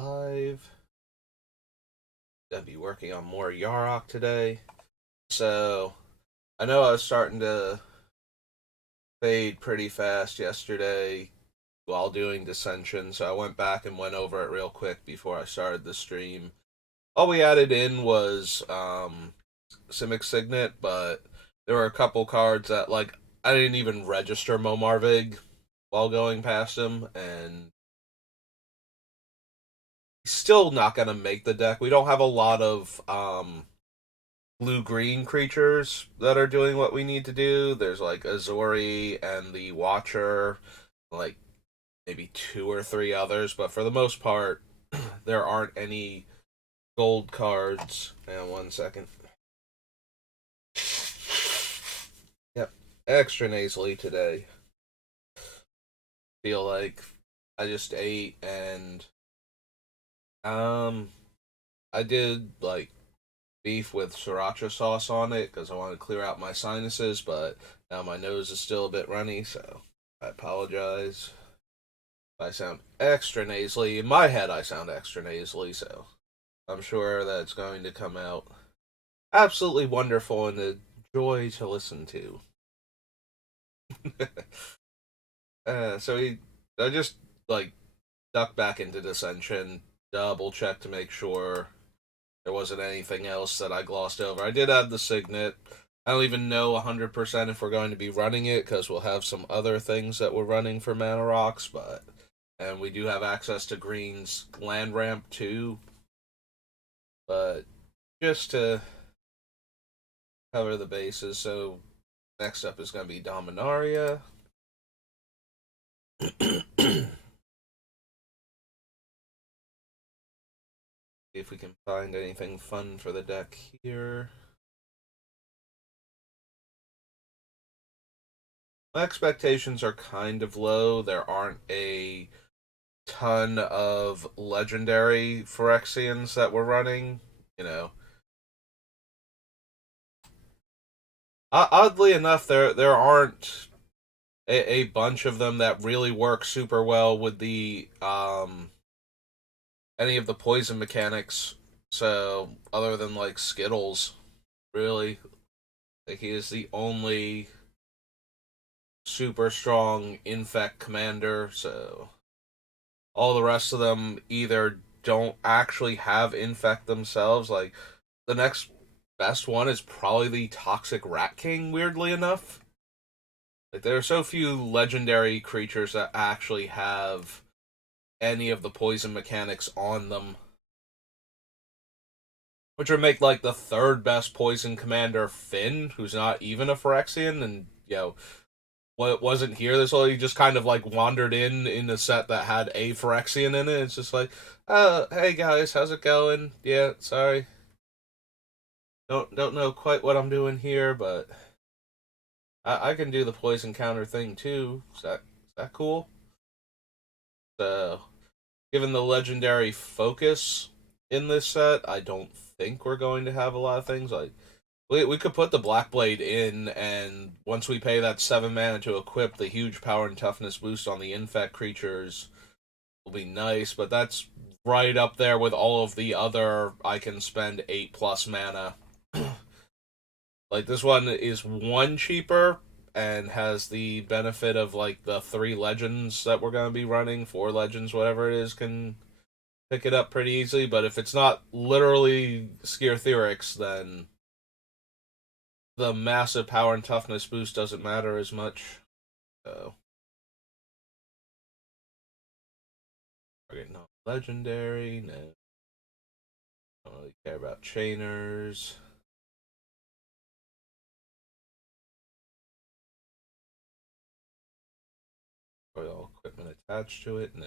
live. Gonna be working on more Yarok today. So I know I was starting to fade pretty fast yesterday while doing Dissension, so I went back and went over it real quick before I started the stream. All we added in was Simic Signet, but there were a couple cards that I didn't even register Momarvig while going past him, and he's still not gonna make the deck. We don't have a lot of blue green creatures that are doing what we need to do. There's like Azori and the Watcher, like maybe two or three others, but for the most part, there aren't any gold cards. And 1 second. Yep, extra nasally today. Feel like I just ate and um I did like beef with sriracha sauce on it because I want to clear out my sinuses, but now my nose is still a bit runny, so I apologize. I sound extra nasally. In my head, I sound extra nasally, so I'm sure that's going to come out absolutely wonderful and a joy to listen to. I just like ducked back into Dissension, double checked to make sure there wasn't anything else that I glossed over. I did add the Signet. I don't even know 100% if we're going to be running it because we'll have some other things that we're running for Mana Rocks, but and we do have access to Green's land ramp too. But just to cover the bases, so next up is going to be Dominaria. See if we can find anything fun for the deck here. My expectations are kind of low. There aren't a ton of legendary Phyrexians that we're running. You know, oddly enough, there aren't a bunch of them that really work super well with the any of the poison mechanics. So other than like Skittles, really, like he is the only super strong infect commander. So all the rest of them either don't actually have infect themselves. Like the next best one is probably the Toxic Rat King. Weirdly enough, like there are so few legendary creatures that actually have any of the poison mechanics on them, which would make like the third best poison commander Finn, who's not even a Phyrexian, and what wasn't here this whole he just kind of like wandered in a set that had a Phyrexian in it. It's just like, hey guys, how's it going? Yeah, sorry, don't know quite what I'm doing here, but I can do the poison counter thing too. Is that cool? So, given the legendary focus in this set, I don't think we're going to have a lot of things like we could put the Black Blade in, and once we pay that 7 mana to equip the huge power and toughness boost on the infect creatures, will be nice. But that's right up there with all of the other. I can spend 8+ mana. Like this one is one cheaper and has the benefit of like the 3 legends that we're gonna be running, 4 legends, whatever it is, can pick it up pretty easily. But if it's not literally Skirthyrix, then the massive power and toughness boost doesn't matter as much. So, target not legendary. No, don't really care about chainers. Royal equipment attached to it. No.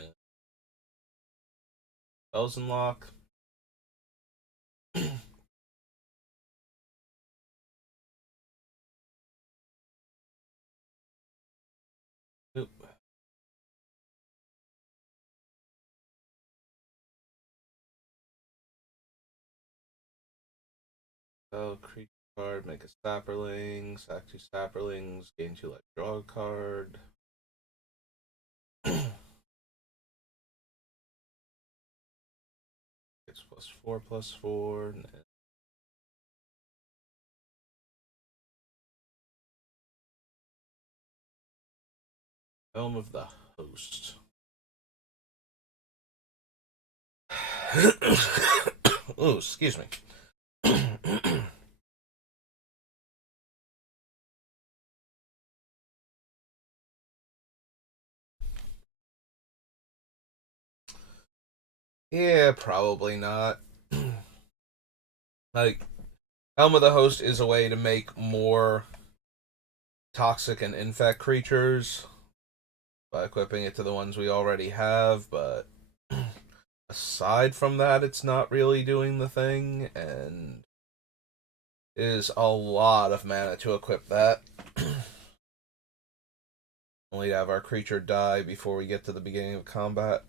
Spells and lock. Oop. Spell creature card. Make a sapperling. Sack 2 sapperlings. Gain 2 life. Draw a card. It's +4/+4. Helm of the Host. Oh, excuse me. Yeah, probably not. Like, Helm of the Host is a way to make more toxic and infect creatures by equipping it to the ones we already have, but aside from that, it's not really doing the thing, and it is a lot of mana to equip that. Only to have our creature die before we get to the beginning of combat.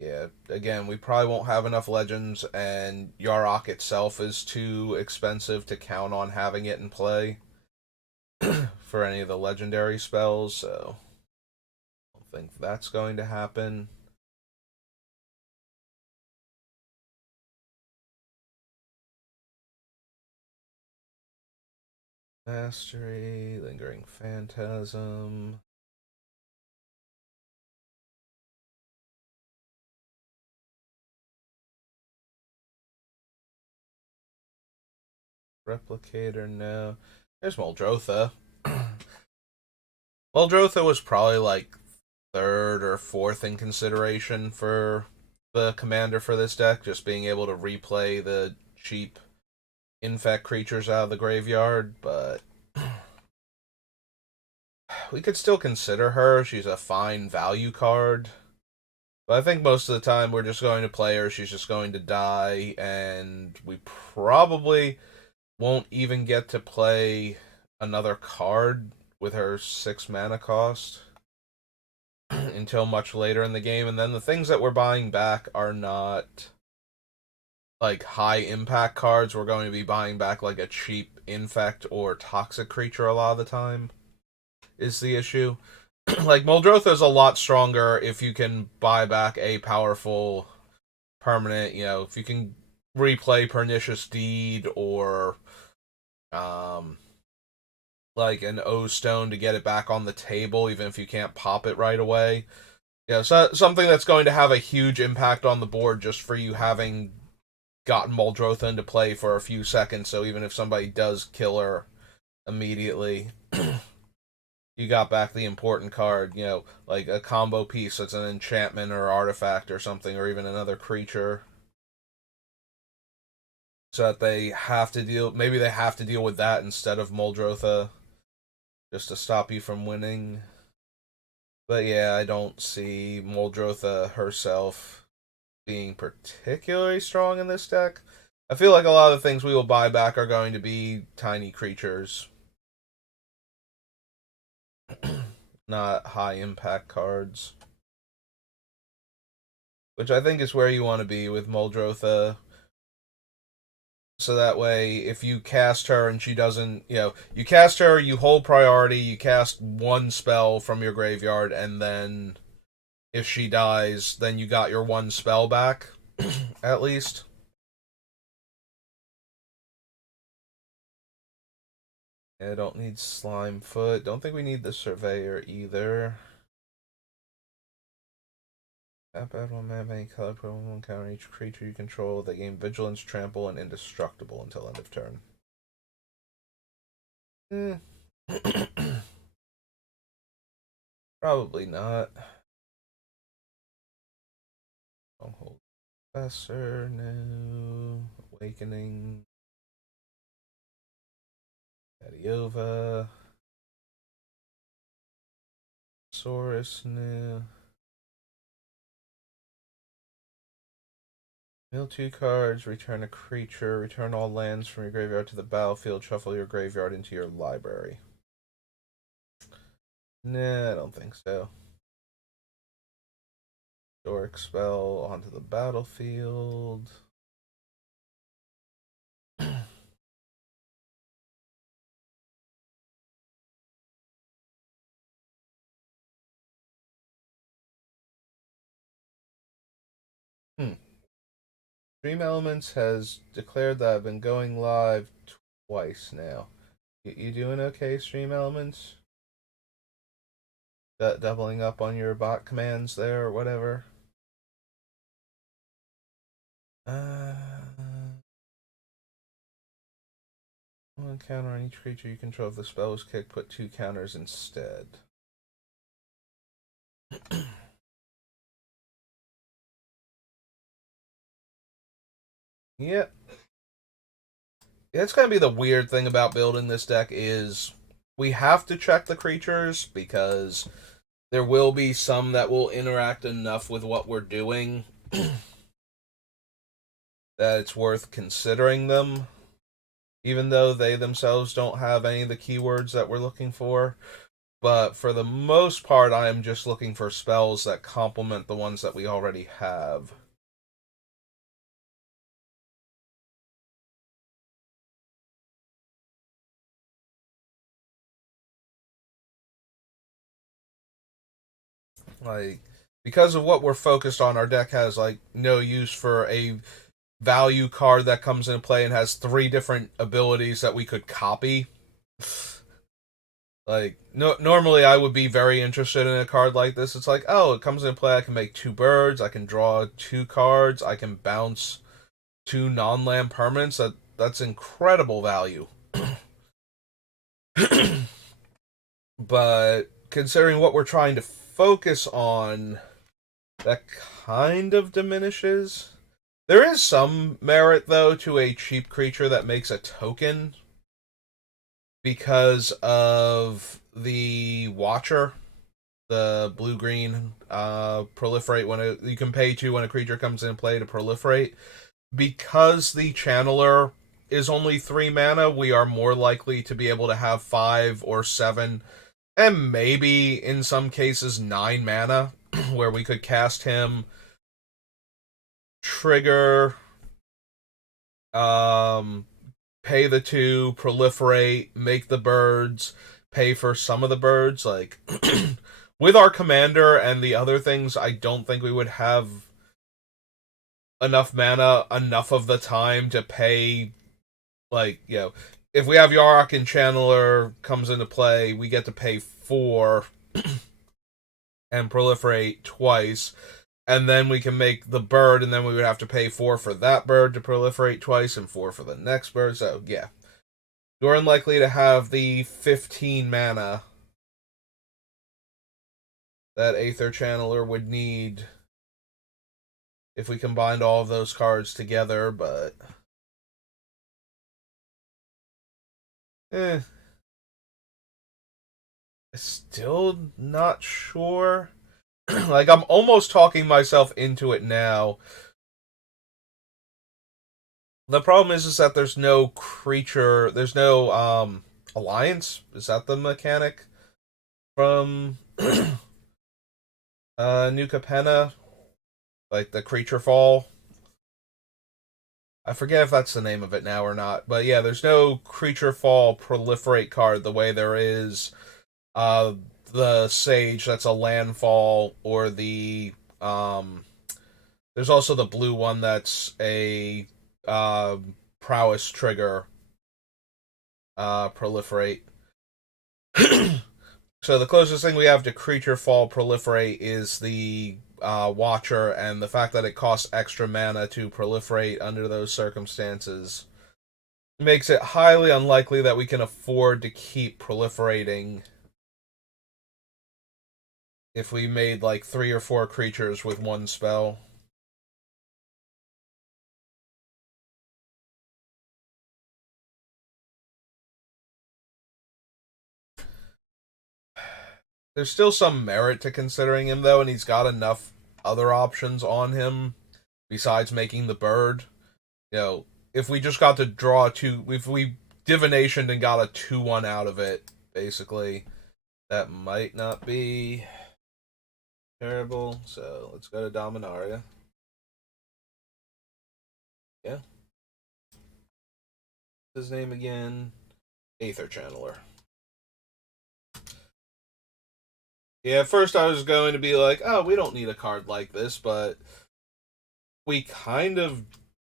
Yeah, again, we probably won't have enough legends, and Yarok itself is too expensive to count on having it in play for any of the legendary spells, so I don't think that's going to happen. Mastery, Lingering Phantasm. Replicator, no. There's Muldrotha. Muldrotha was probably like third or fourth in consideration for the commander for this deck, just being able to replay the cheap infect creatures out of the graveyard, but we could still consider her. She's a fine value card. But I think most of the time we're just going to play her, she's just going to die, and we probably won't even get to play another card with her 6 mana cost until much later in the game. And then the things that we're buying back are not like high impact cards. We're going to be buying back like a cheap infect or toxic creature a lot of the time, is the issue. Like Muldrotha is a lot stronger if you can buy back a powerful permanent, if you can replay Pernicious Deed or um like an O Stone to get it back on the table, even if you can't pop it right away. So something that's going to have a huge impact on the board just for you having gotten Muldrotha into play for a few seconds. So even if somebody does kill her immediately, you got back the important card. Like a combo piece that's an enchantment or artifact or something, or even another creature. So that they have to deal. Maybe they have to deal with that instead of Muldrotha, just to stop you from winning. But yeah, I don't see Muldrotha herself being particularly strong in this deck. I feel like a lot of the things we will buy back are going to be tiny creatures, not high impact cards. Which I think is where you want to be with Muldrotha. So that way, if you cast her and she doesn't, you cast her, you hold priority, you cast one spell from your graveyard, and then if she dies, then you got your one spell back, at least. I don't need Slime Foot. Don't think we need the Surveyor either. Tap add one mana, any color, put one counter each creature you control. They gain Vigilance, Trample, and Indestructible until end of turn. Probably not. Hold Professor, no. Awakening. Adiova. Saurus, no. Mill 2 cards, return a creature, return all lands from your graveyard to the battlefield, shuffle your graveyard into your library. Nah, I don't think so. Dork spell onto the battlefield. Stream Elements has declared that I've been going live twice now. You doing okay, Stream Elements? Doubling up on your bot commands there or whatever? Uh, one counter on each creature you control. If the spell was kicked, put 2 counters instead. Yep. That's going to be the weird thing about building this deck is we have to check the creatures because there will be some that will interact enough with what we're doing that it's worth considering them, even though they themselves don't have any of the keywords that we're looking for. But for the most part, I am just looking for spells that complement the ones that we already have. Like, because of what we're focused on, our deck has, like, no use for a value card that comes into play and has 3 different abilities that we could copy. Like, no, normally I would be very interested in a card like this. It's like, oh, it comes into play, I can make 2 birds, I can draw 2 cards, I can bounce 2 non-land permanents. That's incredible value. But considering what we're trying to focus on, that kind of diminishes. There is some merit, though, to a cheap creature that makes a token because of the Watcher, the blue-green proliferate. You can pay 2 when a creature comes in play to proliferate. Because the Channeler is only 3 mana, we are more likely to be able to have 5 or 7, and maybe in some cases 9 mana, where we could cast him, trigger, pay the 2, proliferate, make the birds, pay for some of the birds. Like, with our commander and the other things, I don't think we would have enough mana enough of the time to pay, like, if we have Yarok and Channeler comes into play, we get to pay 4 and proliferate twice, and then we can make the bird, and then we would have to pay 4 for that bird to proliferate twice and 4 for the next bird. So yeah, you're unlikely to have the 15 mana that Aether Channeler would need if we combined all of those cards together, but still not sure. Like, I'm almost talking myself into it now. The problem is that there's no creature, there's no alliance. Is that the mechanic from New Capenna? Like the creature fall? I forget if that's the name of it now or not. But yeah, there's no creature fall proliferate card the way there is uh the Sage that's a landfall, or the there's also the blue one that's a prowess trigger proliferate. So the closest thing we have to creature fall proliferate is the Watcher, and the fact that it costs extra mana to proliferate under those circumstances makes it highly unlikely that we can afford to keep proliferating if we made like 3 or 4 creatures with one spell. There's still some merit to considering him, though, and he's got enough other options on him besides making the bird. If we just got to draw 2, if we divinationed and got a 2/1 out of it, basically, that might not be terrible. So let's go to Dominaria. Yeah. His name again? Aether Channeler. Yeah, at first I was going to be like, oh, we don't need a card like this, but we kind of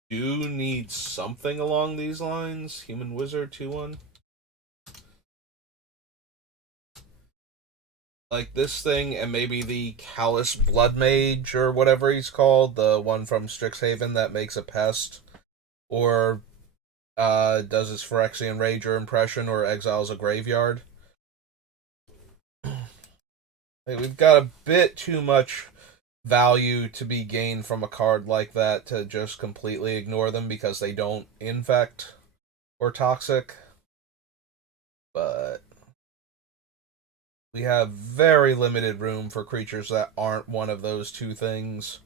do need something along these lines. Human Wizard 2-1. Like this thing, and maybe the Callous Blood Mage or whatever he's called, the one from Strixhaven that makes a pest, or does his Phyrexian Rager impression, or exiles a graveyard. Like, we've got a bit too much value to be gained from a card like that to just completely ignore them because they don't infect or toxic. But we have very limited room for creatures that aren't one of those two things.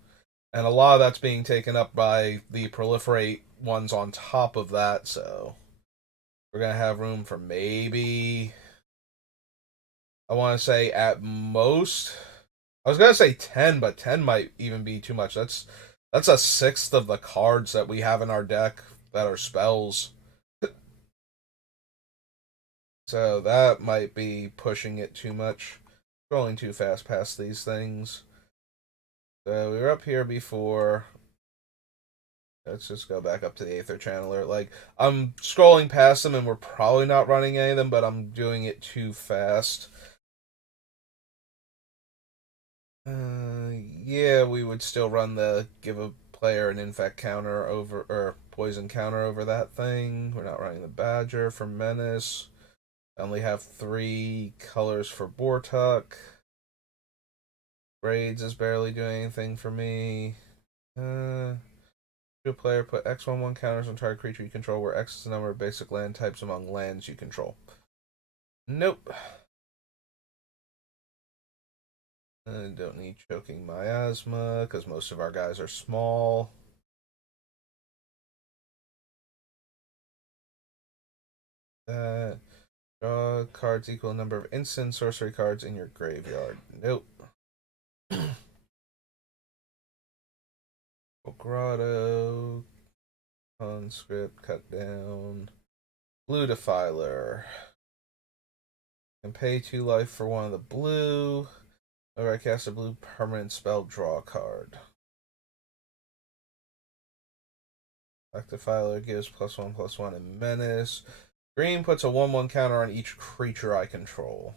And a lot of that's being taken up by the proliferate ones on top of that, so we're going to have room for maybe, I want to say at most, I was going to say 10, but 10 might even be too much. That's a sixth of the cards that we have in our deck that are spells. So that might be pushing it too much. Scrolling too fast past these things. So we were up here before. Let's just go back up to the Aether Channeler. Like, I'm scrolling past them and we're probably not running any of them, but I'm doing it too fast. Yeah, we would still run the give a player an infect counter over, or poison counter over that thing. We're not running the Badger for Menace. I only have 3 colors for Bortuk. Braids is barely doing anything for me. A player put X11 counters on target creature you control, where X is the number of basic land types among lands you control. Nope. I don't need Choking Miasma, because most of our guys are small. Draw cards equal number of instant sorcery cards in your graveyard. Nope. Grotto. Conscript. Cut down. Blue Defiler. Can pay 2 life for one of the blue. Or I cast a blue permanent spell, draw a card. Black Defiler gives +1/+1 in Menace. Green puts a 1/1 counter on each creature I control.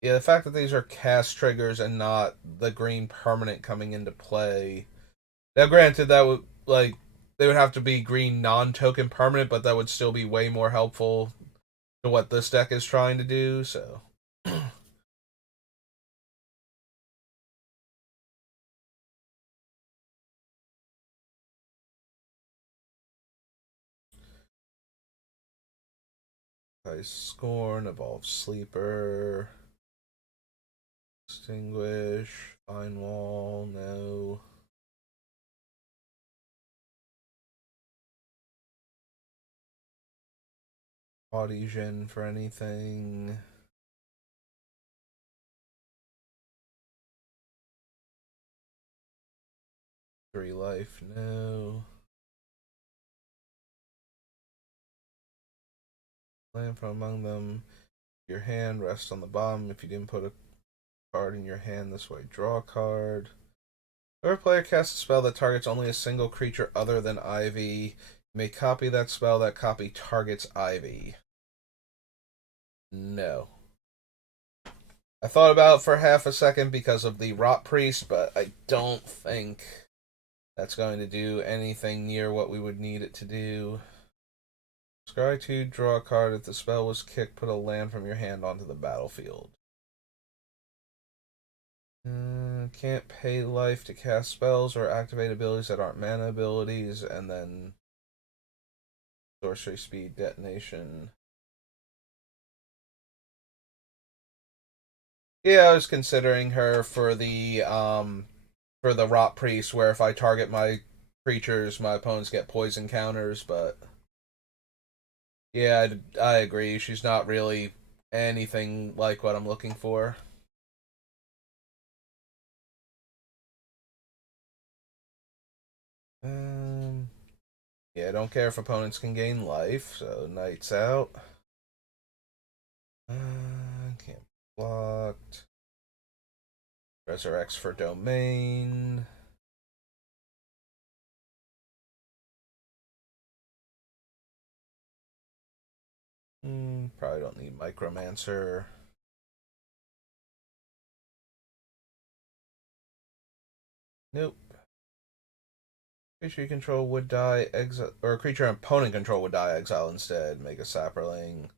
Yeah, the fact that these are cast triggers and not the green permanent coming into play. Now, granted, that would, like, they would have to be green non-token permanent, but that would still be way more helpful to what this deck is trying to do, so. Ice Scorn, Evolve Sleeper, Extinguish, Fine Wall, no. Audition for anything. Three life, no. Land from among them. Your hand rests on the bottom. If you didn't put a card in your hand this way, draw a card. Whenever a player casts a spell that targets only a single creature other than Ivy, you may copy that spell. That copy targets Ivy. No. I thought about it for half a second because of the Rot Priest, but I don't think that's going to do anything near what we would need it to do. Scry 2, draw a card. If the spell was kicked, put a land from your hand onto the battlefield. Can't pay life to cast spells or activate abilities that aren't mana abilities, and then sorcery speed detonation. Yeah, I was considering her for the Rot Priest, where if I target my creatures, my opponents get poison counters, but yeah, I agree. She's not really anything like what I'm looking for. Um, yeah, I don't care if opponents can gain life, so Knight's out. blocked. Resurrects for domain. Probably don't need Micromancer. Nope. Creature you control would die exile, or a creature opponent control would die exile instead. Make a Sapperling.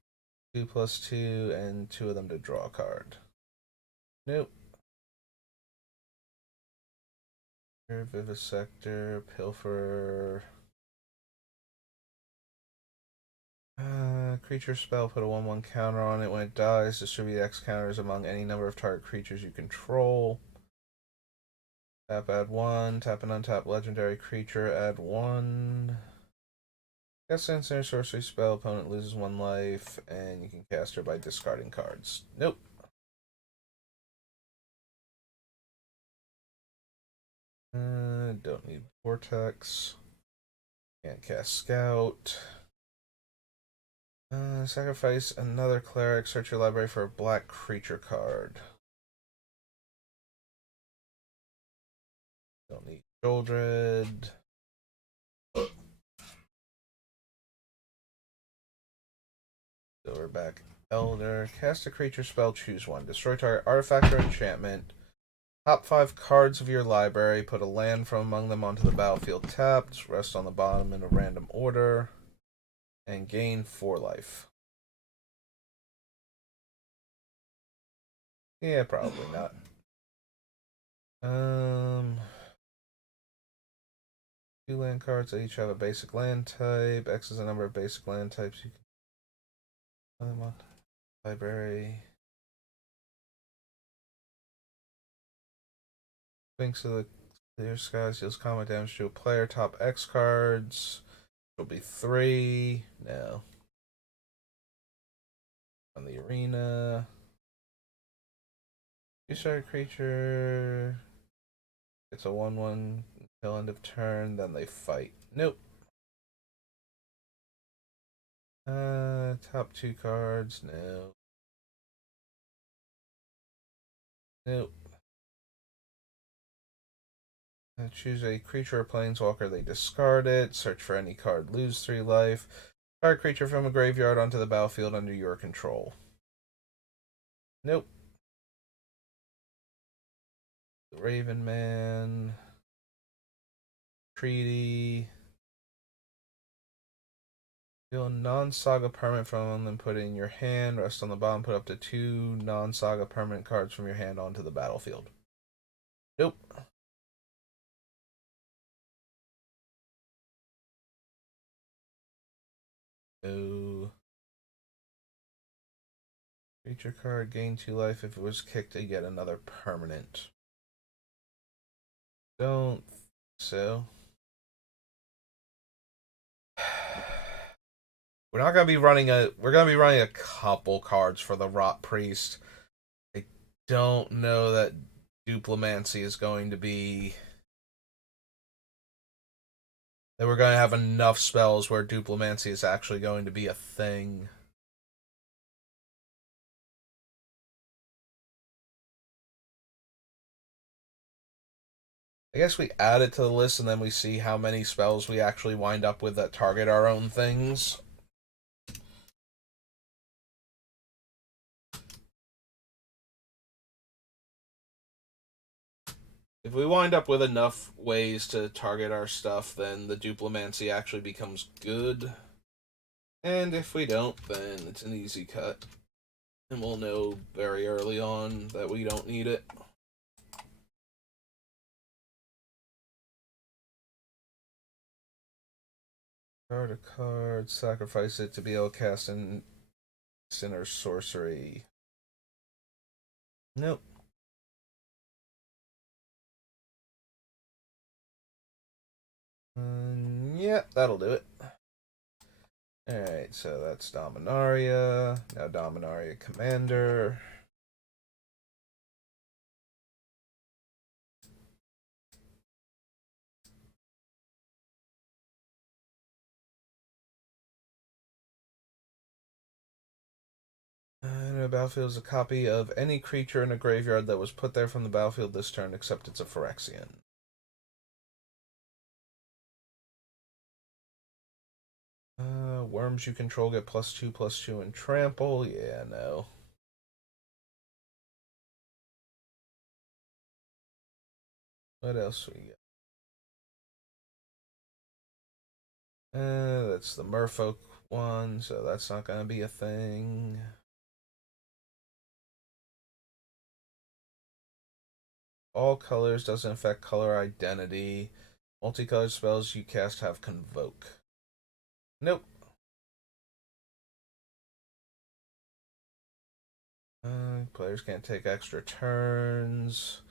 2+2, and 2 of them to draw a card. Nope. Vivisector, Pilfer. Creature spell, put a 1/1 counter on it. When it dies, distribute X counters among any number of target creatures you control. Tap, add 1. Tap an untapped legendary creature, add 1. Cast an instant sorcery spell, opponent loses 1 life, and you can cast her by discarding cards. Nope. Don't need Vortex. Can't cast Scout. Sacrifice another cleric. Search your library for a black creature card. Don't need Sholdred. Silverback Elder. Cast a creature spell. Choose one. Destroy target artifact or enchantment. Top 5 cards of your library. Put a land from among them onto the battlefield tapped. Rest on the bottom in a random order. And gain 4 life. Yeah, probably not. 2 land cards that each have a basic land type. X is the number of basic land types you can put them on. Library. Sphinx of the Clear Skies deals combat damage to a player. Top X cards. Will be 3. No. On the arena. You start a creature. It's a 1/1 until end of turn. Then they fight. Nope. Top 2 cards. No. Nope. Choose a creature or planeswalker. They discard it. Search for any card. Lose 3 life. Target creature from a graveyard onto the battlefield under your control. Nope. Raven Man. Treaty. Deal a non-saga permanent from them, put it in your hand. Rest on the bottom, put up to 2 non-saga permanent cards from your hand onto the battlefield. Nope. No. Creature card, gain 2 life. If it was kicked, you get another permanent. Don't think so. We're not gonna be running we're gonna be running a couple cards for the Rot Priest. I don't know that Duplimancy is going to be, that we're going to have enough spells where Duplimancy is actually going to be a thing. I guess we add it to the list and then we see how many spells we actually wind up with that target our own things. If we wind up with enough ways to target our stuff, then the Duplimancy actually becomes good. And if we don't, then it's an easy cut. And we'll know very early on that we don't need it. Card a card, sacrifice it to be able to cast an Sinner Sorcery. Nope. Yeah, that'll do it. Alright, so that's Dominaria. Now Dominaria Commander. Enter the battlefield is a copy of any creature in a graveyard that was put there from the battlefield this turn, except it's a Phyrexian. Worms you control get +2/+2 and trample. Yeah, no. What else we got? That's the Merfolk one, so that's not gonna be a thing. All colors doesn't affect color identity. Multicolored spells you cast have Convoke. Nope. Players can't take extra turns.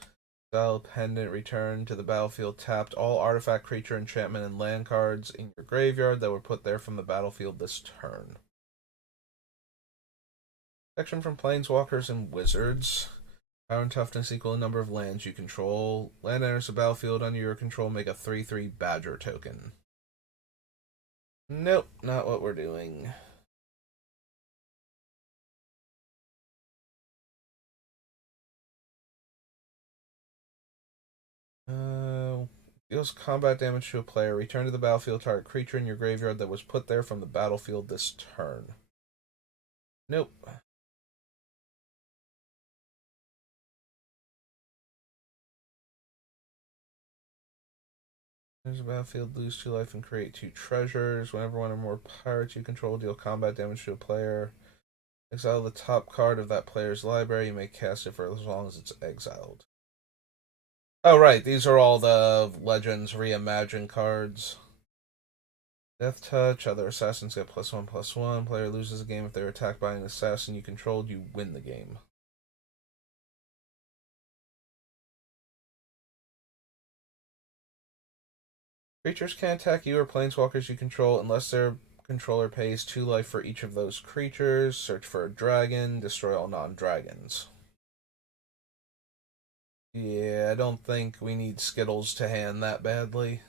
Style Pendant, return to the battlefield tapped all artifact, creature, enchantment, and land cards in your graveyard that were put there from the battlefield this turn. Protection from planeswalkers and wizards. Power and toughness equal the number of lands you control. Land enters the battlefield under your control, make a 3/3 Badger token. Nope, not what we're doing. Deals combat damage to a player. Return to the battlefield target creature in your graveyard that was put there from the battlefield this turn. Nope. There's a battlefield, lose 2 life and create 2 treasures. Whenever one or more pirates you control deal combat damage to a player, exile the top card of that player's library. You may cast it for as long as it's exiled. Oh, right. These are all the Legends Reimagined cards. Death Touch. Other assassins get +1/+1. Player loses a game if they're attacked by an assassin you controlled. You win the game. Creatures can't attack you or planeswalkers you control unless their controller pays 2 life for each of those creatures. Search for a dragon. Destroy all non-dragons. Yeah, I don't think we need Skittles to hand that badly.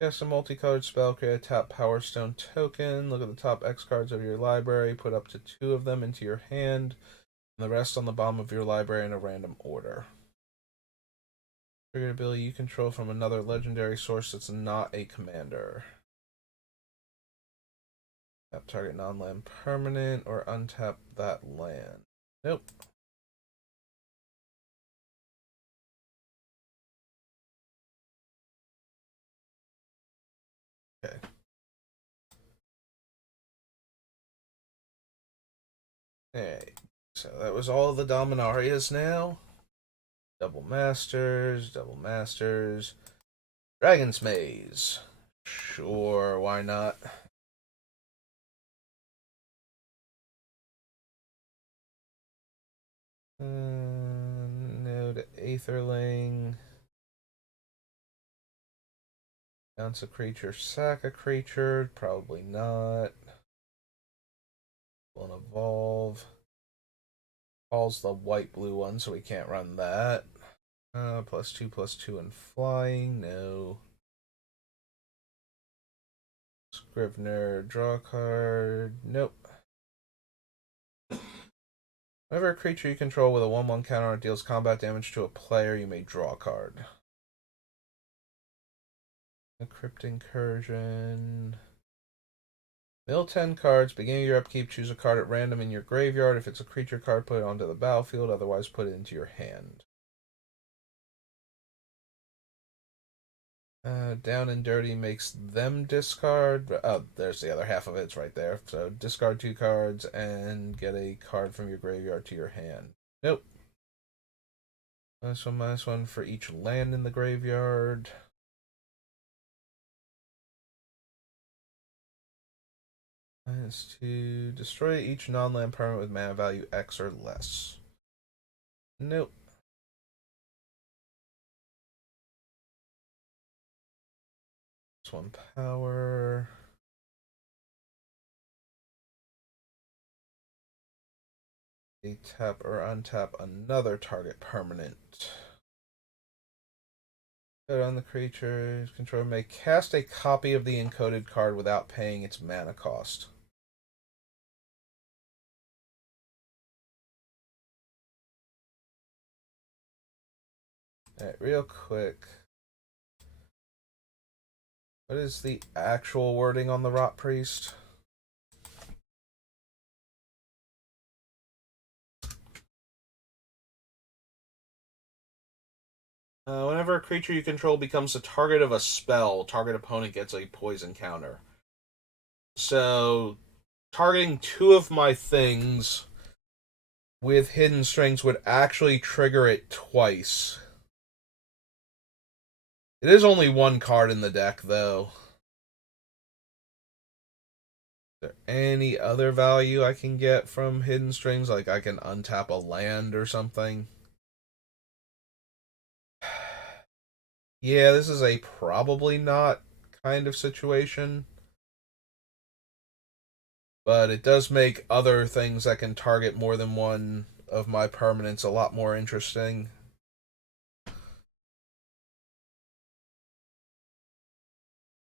Cast a multicolored spell, create a tap Power Stone token. Look at the top X cards of your library. Put up to 2 of them into your hand, and the rest on the bottom of your library in a random order. Trigger ability you control from another legendary source that's not a commander. Tap target non-land permanent or untap that land. Nope. Okay. Alright. So that was all the Dominarias now. Double Masters, Double Masters. Dragon's Maze. Sure, why not? No to Aetherling. Bounce a creature, sack a creature. Probably not. Won't evolve. Paul's the white blue one, so we can't run that. +2/+2 and flying. No. Scrivener, draw a card. Nope. Whenever a creature you control with a 1/1 counter on it deals combat damage to a player, you may draw a card. A Crypt Incursion. Mill 10 cards. Beginning of your upkeep, choose a card at random in your graveyard. If it's a creature card, put it onto the battlefield. Otherwise, put it into your hand. Down and Dirty makes them discard. Oh, there's the other half of it. It's right there. So discard 2 cards and get a card from your graveyard to your hand. Nope. -1/-1 for each land in the graveyard. -2. Destroy each non-land permanent with mana value X or less. Nope. +1 power. A tap or untap another target permanent. Put on the creature's controller may cast a copy of the encoded card without paying its mana cost. Alright, real quick. What is the actual wording on the Rot Priest? Whenever a creature you control becomes the target of a spell, target opponent gets a poison counter. So, targeting two of my things with hidden strings would actually trigger it twice. It is only one card in the deck, though. Is there any other value I can get from hidden strings? Like I can untap a land or something? Yeah, this is a probably not kind of situation. But it does make other things that can target more than one of my permanents a lot more interesting.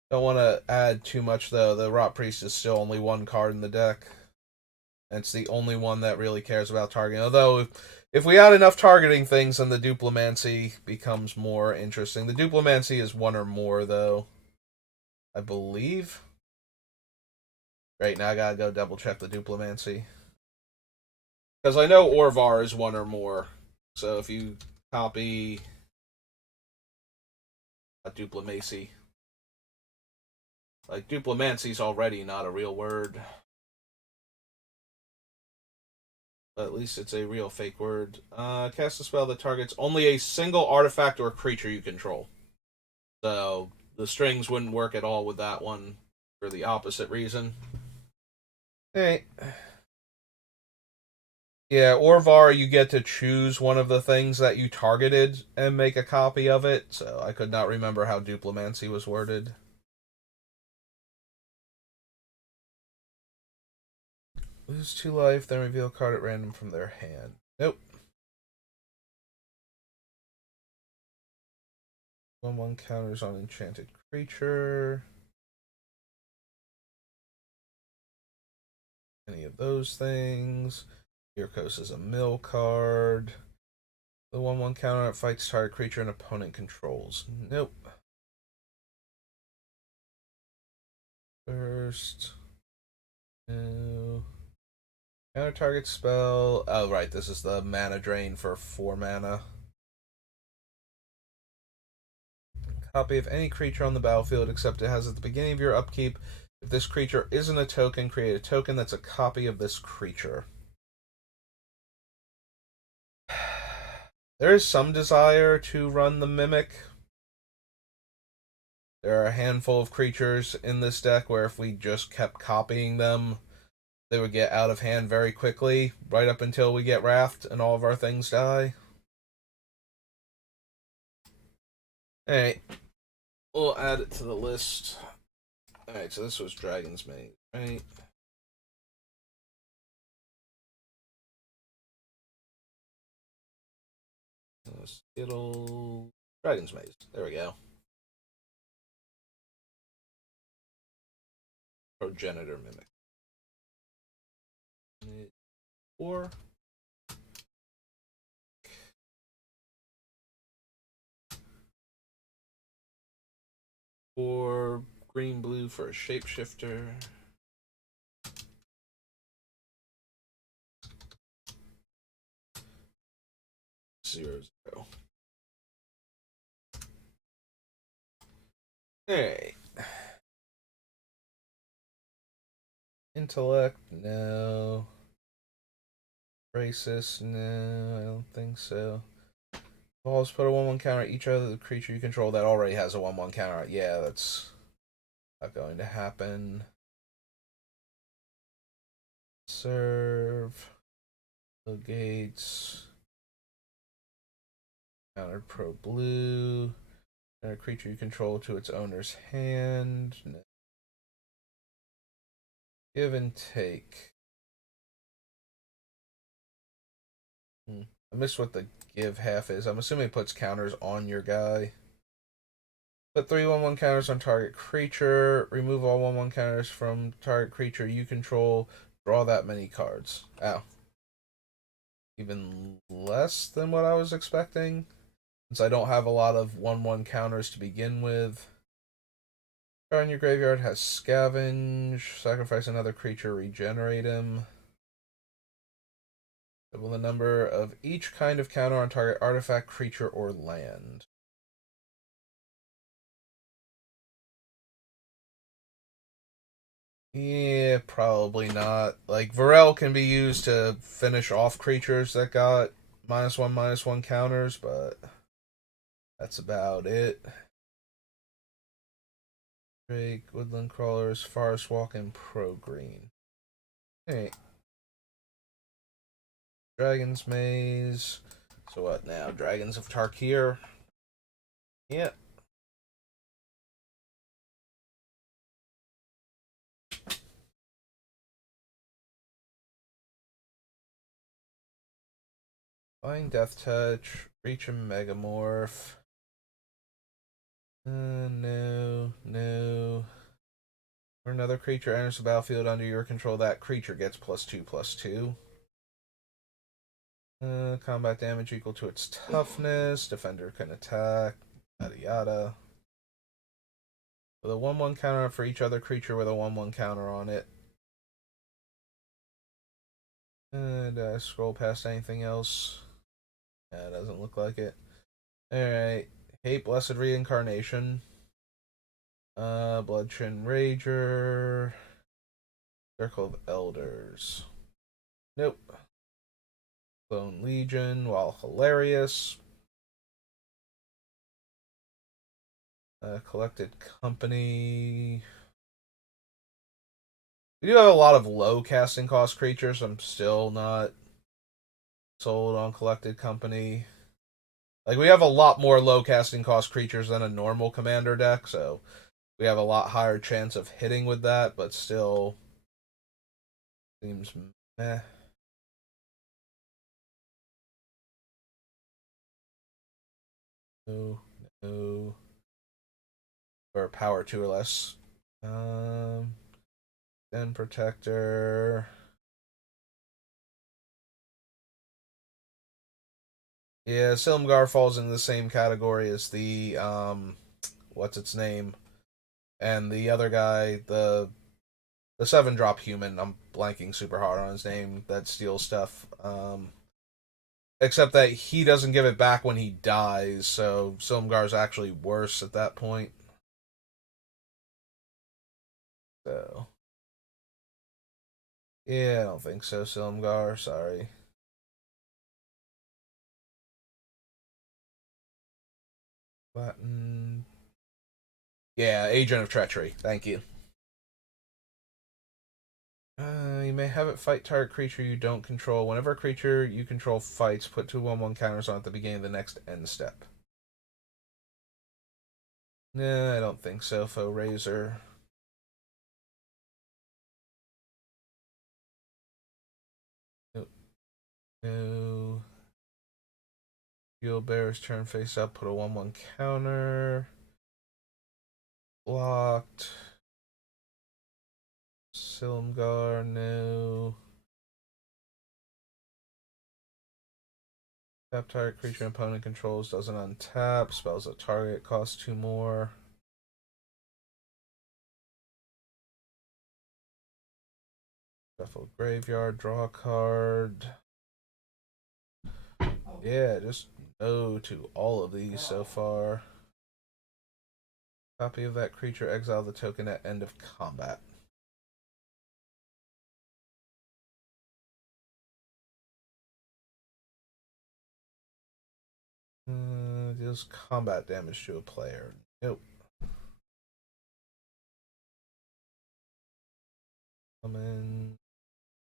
Don't want to add too much though. The Rot Priest is still only one card in the deck. And it's the only one that really cares about targeting. Although, if we add enough targeting things, then the Duplimancy becomes more interesting. The Duplimancy is one or more, though. I believe. Right, now I gotta go double check the Duplimancy. Because I know Orvar is one or more. So if you copy a Duplimacy. Like, Duplimancy's already not a real word. But at least it's a real fake word. Cast a spell that targets only a single artifact or creature you control. So the strings wouldn't work at all with that one for the opposite reason. Hey. Yeah, Orvar, you get to choose one of the things that you targeted and make a copy of it. So I could not remember how Duplimancy was worded. Lose 2 life, then reveal a card at random from their hand. Nope. 1/1 counters on enchanted creature. Any of those things. Yarok is a mill card. The 1/1 counter that fights target creature an opponent controls. Nope. First. No. Counter target spell. Oh, right. This is the mana drain for 4 mana. Copy of any creature on the battlefield except it has at the beginning of your upkeep. If this creature isn't a token, create a token that's a copy of this creature. There is some desire to run the Mimic. There are a handful of creatures in this deck where if we just kept copying them, they would get out of hand very quickly, right up until we get Wrathed and all of our things die. Alright. We'll add it to the list. Alright, so this was Dragon's Maze, right? Skittle. Dragon's Maze. There we go. Progenitor Mimic. 4. 4 green blue for a shapeshifter. 0/0. Alright. Intellect, no. Racist, no, I don't think so. Balls put a 1/1 counter each other creature you control that already has a 1/1 counter. Yeah, that's not going to happen. Serve. The gates. Countered pro blue. And a creature you control to its owner's hand. No. Give and take. I missed what the give half is. I'm assuming it puts counters on your guy. Put 3/1/1 counters on target creature. Remove all 1/1 counters from target creature you control. Draw that many cards. Ow. Even less than what I was expecting. Since I don't have a lot of 1/1 counters to begin with. Card in your graveyard has Scavenge. Sacrifice another creature, regenerate him. Double the number of each kind of counter on target artifact, creature, or land. Yeah, probably not. Like, Varel can be used to finish off creatures that got -1/-1 counters, but that's about it. Drake, Woodland Crawlers, Forest Walk, and Pro Green. Hey, Dragon's Maze. So what now? Dragons of Tarkir. Yeah. Flying Death Touch. Reach a Megamorph. No, no. When another creature enters the battlefield under your control, that creature gets +2/+2. Combat damage equal to its toughness. Defender can attack. Yada yada. With a 1/1 counter for each other creature with a 1/1 counter on it. And scroll past anything else. Yeah, it doesn't look like it. Alright. Hate Blessed Reincarnation. Bloodshin Rager. Circle of Elders. Nope. Clone Legion, while hilarious. Collected Company. We do have a lot of low casting cost creatures. I'm still not sold on Collected Company. Like, we have a lot more low casting cost creatures than a normal commander deck, so we have a lot higher chance of hitting with that, but still seems meh. No, no. Or power 2 or less. Den Protector. Yeah, Silumgar falls in the same category as the what's its name? And the other guy, the 7-drop human, I'm blanking super hard on his name, that steals stuff. Except that he doesn't give it back when he dies, so Silumgar's actually worse at that point. So yeah, I don't think so, Silumgar, sorry. Button. Yeah, Agent of Treachery. Thank you. You may have it fight target creature you don't control. Whenever a creature you control fights, put 2/1/1 counters on at the beginning of the next end step. Nah, I don't think so, Foe Razor. Nope. No. Field Bear's turn face up, put a 1/1 counter. Blocked. Silumgar, no. Tap target creature opponent controls doesn't untap. Spells a target, costs 2 more. Shuffle graveyard, draw a card. Yeah, just no to all of these so far. Copy of that creature, exile the token at end of combat. Deals combat damage to a player. Nope. Come in.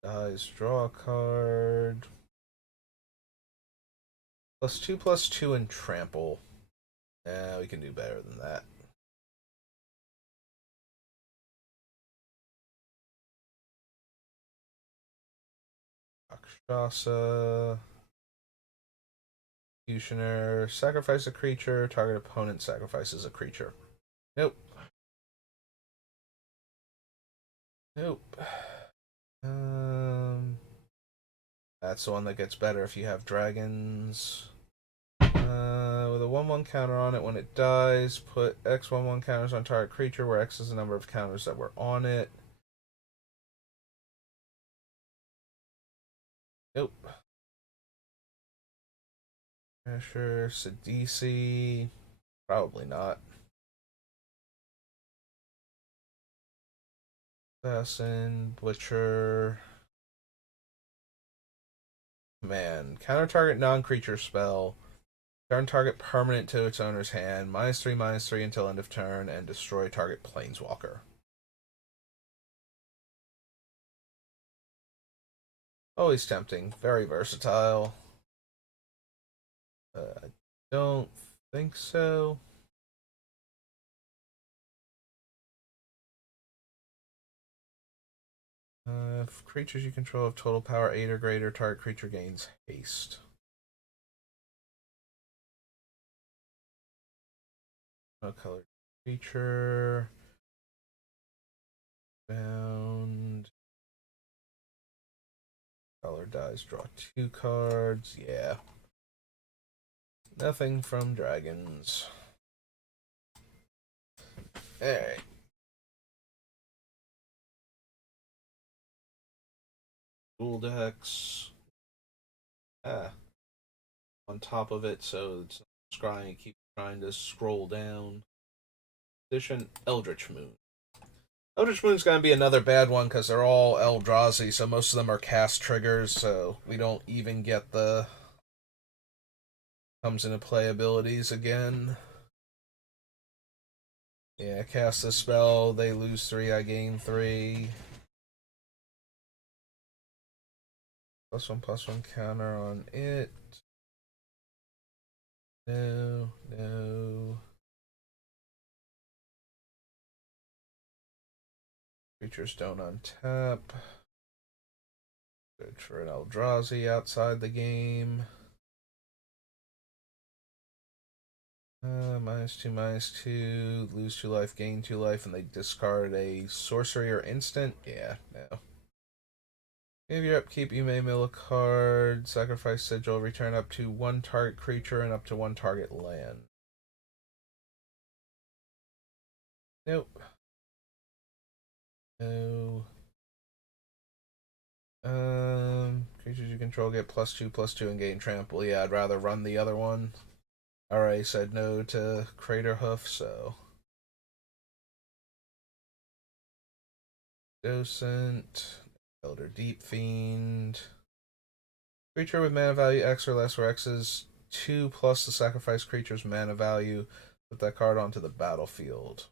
Dies, draw a card. +2/+2 and trample. Yeah, we can do better than that. Rakshasa. Executioner. Sacrifice a creature. Target opponent sacrifices a creature. Nope. Nope. That's the one that gets better if you have dragons. With a 1/1 counter on it, when it dies, put X 1/1 counters on target creature, where X is the number of counters that were on it. Nope. Asher, Sidisi. Probably not. Assassin, Butcher. Man, counter target non-creature spell. Turn target permanent to its owner's hand. -3/-3 until end of turn, and destroy target planeswalker. Always tempting. Very versatile. I don't think so. If creatures you control have total power 8 or greater, target creature gains haste. No colored creature. Bound. Color dies, draw 2 cards. Yeah. Nothing from dragons. Alright. Dual decks. On top of it, so it's scrying. Keep trying to scroll down. Edition Eldritch Moon. Eldritch Moon's gonna be another bad one because they're all Eldrazi, so most of them are cast triggers, so we don't even get the comes into play abilities again. Yeah, cast a spell, they lose 3, I gain 3. +1/+1 counter on it. No, no. Creatures don't untap. Good for an Eldrazi outside the game. -2/-2, lose 2 life, gain 2 life, and they discard a sorcery or instant. Yeah, no. If your upkeep, you may mill a card, sacrifice sigil, return up to 1 target creature and up to 1 target land. Nope. No. Creatures you control get +2/+2 and gain trample. Yeah, I'd rather run the other one. Alright, said no to Crater Hoof, so. Docent. Elder Deep Fiend. Creature with mana value X or less, where X is 2 plus the sacrifice creature's mana value. Put that card onto the battlefield.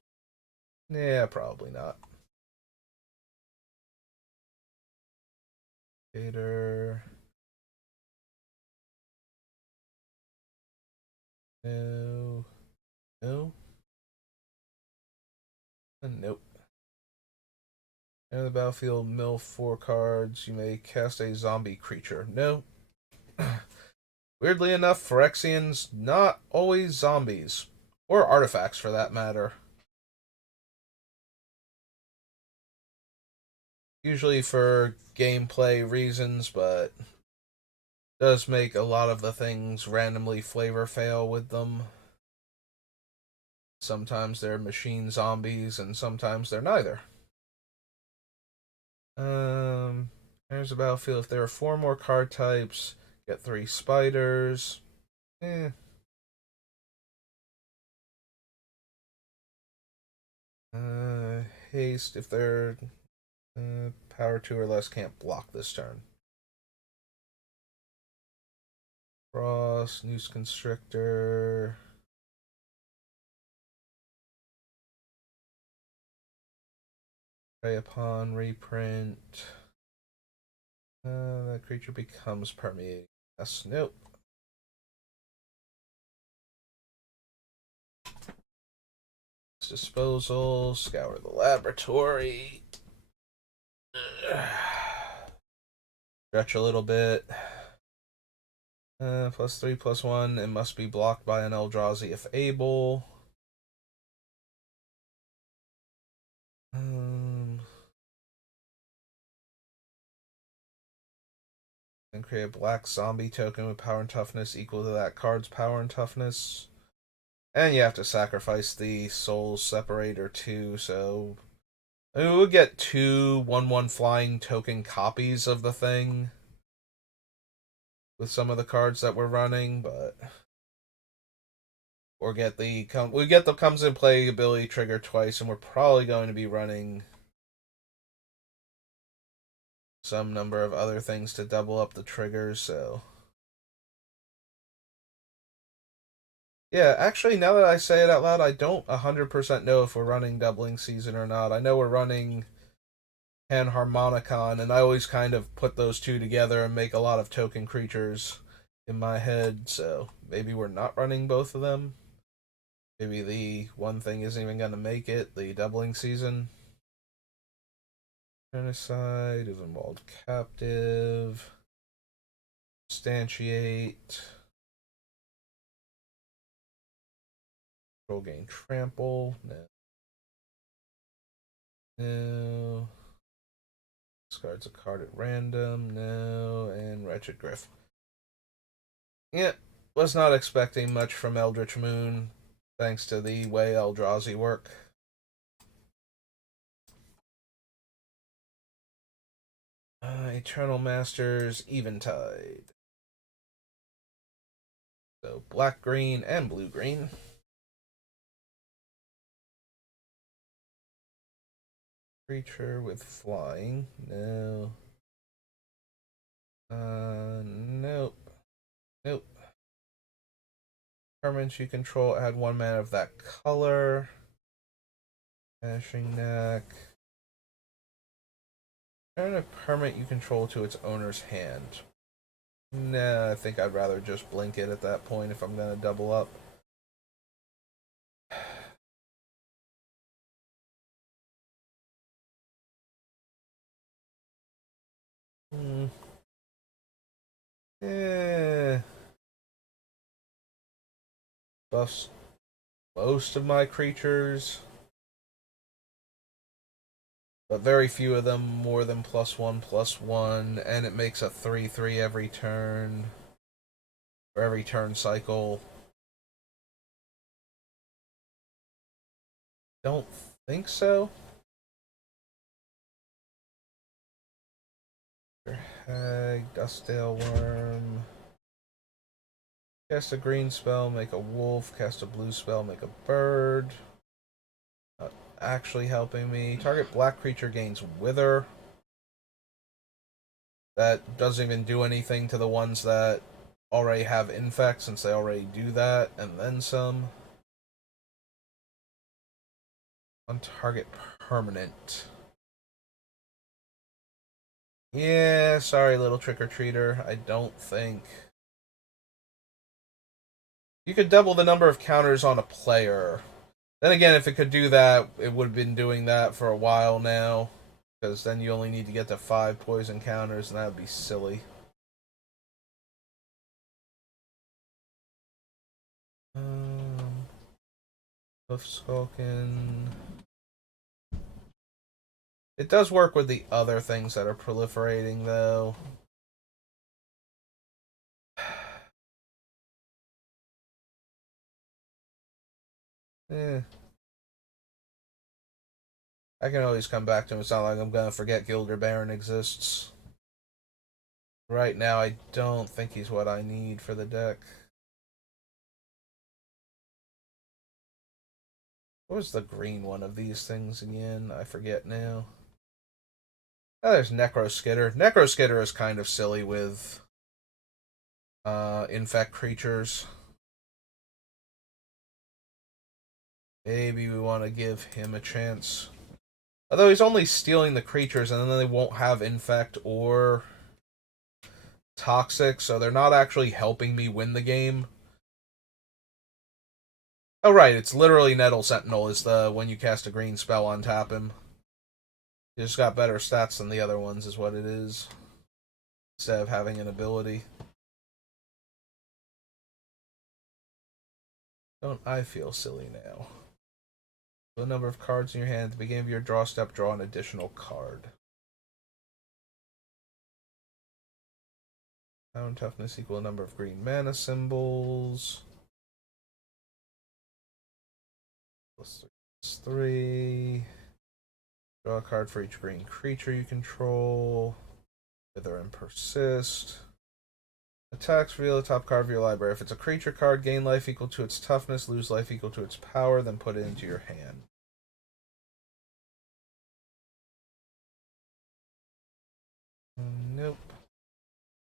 Yeah, probably not. Gator. No. No. Nope. Enter the battlefield, mill 4 cards. You may cast a zombie creature. No. Weirdly enough, Phyrexians not always zombies. Or artifacts for that matter. Usually for gameplay reasons, but does make a lot of the things randomly flavor fail with them. Sometimes they're machine zombies, and sometimes they're neither. There's a battlefield. If there are 4 more card types, get 3 spiders. Eh. Haste. If they're power 2 or less, can't block this turn. Frost, Noose Constrictor. Prey upon reprint. That creature becomes permeating. Yes, nope. Disposal, scour the laboratory. Stretch a little bit. +3/+1. It must be blocked by an Eldrazi if able. And create a black zombie token with power and toughness equal to that card's power and toughness. And you have to sacrifice the soul separator too, so I mean, we'll get 2/1/1 flying token copies of the thing with some of the cards that we're running, but or get the comes in play ability trigger twice, and we're probably going to be running some number of other things to double up the triggers, so yeah, actually now that I say it out loud, I don't 100% know if we're running doubling season or not. I know we're running Panharmonicon, and I always kind of put those two together and make a lot of token creatures in my head, so maybe we're not running both of them. Maybe the one thing isn't even going to make it, the doubling season. Genocide is involved captive. Instantiate. Control gain trample. No. No. Discards a card at random. No. And Wretched Griff. Yeah, was not expecting much from Eldritch Moon, thanks to the way Eldrazi work. Eternal Masters, Eventide. So black, green, and blue, green. Creature with flying. No. Nope. Nope. Permanents you control add 1 mana of that color. Vanishing Neck. Turn a permanent you control to its owner's hand. Nah, I think I'd rather just blink it at that point if I'm gonna double up. Eh. Buffs most of my creatures, but very few of them more than +1/+1, and it makes a 3/3 every turn, or every turn cycle. Don't think so. Hag, Dustdale Worm. Cast a green spell, make a wolf. Cast a blue spell, make a bird. Not actually helping me. Target black creature gains Wither. That doesn't even do anything to the ones that already have Infect, since they already do that, and then some. On target permanent. Yeah, sorry, little trick-or-treater. I don't think... You could double the number of counters on a player. Then again, if it could do that, it would have been doing that for a while now. Because then you only need to get to 5 poison counters, and that would be silly. Hoofskulken. It does work with the other things that are proliferating, though. Eh. I can always come back to him. It's not like I'm gonna forget Gilder Baron exists. Right now, I don't think he's what I need for the deck. What was the green one of these things again? I forget now. Oh, there's Necroskitter. Necroskitter is kind of silly with infect creatures. Maybe we want to give him a chance. Although he's only stealing the creatures, and then they won't have infect or toxic, so they're not actually helping me win the game. Oh right, it's literally Nettle Sentinel is the when you cast a green spell on tap him. He just got better stats than the other ones is what it is. Instead of having an ability. Don't I feel silly now? The number of cards in your hand at the beginning of your draw step, draw an additional card. Power and toughness equal number of green mana symbols. +3. Draw a card for each green creature you control. Wither and persist. Attacks, reveal the top card of your library. If it's a creature card, gain life equal to its toughness, lose life equal to its power, then put it into your hand. Nope.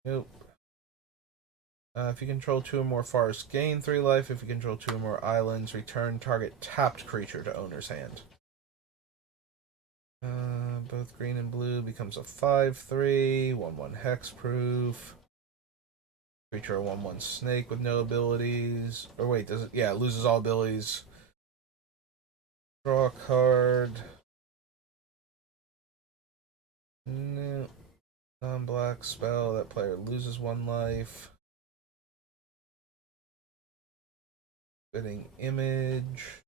Nope. If you control 2 or more forests, gain 3 life. If you control 2 or more islands, return target tapped creature to owner's hand. Both green and blue becomes a 5/3, 1/1 hexproof. Creature a 1/1 snake with no abilities. Or wait, does it? Yeah, it loses all abilities. Draw a card. No. Non-black spell. That player loses 1 life. Spitting image.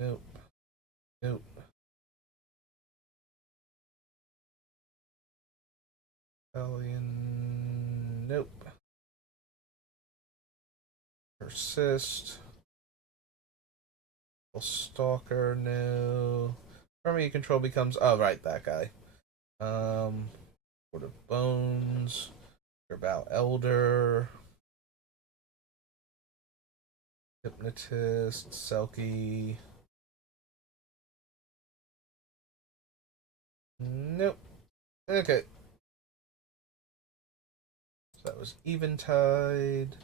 Nope. Nope. Alien. Nope. Persist. Stalker. No. Army you control becomes. Oh, right, that guy. Court of Bones. Bow Elder. Hypnotist. Selkie. Nope. Okay. So that was Eventide.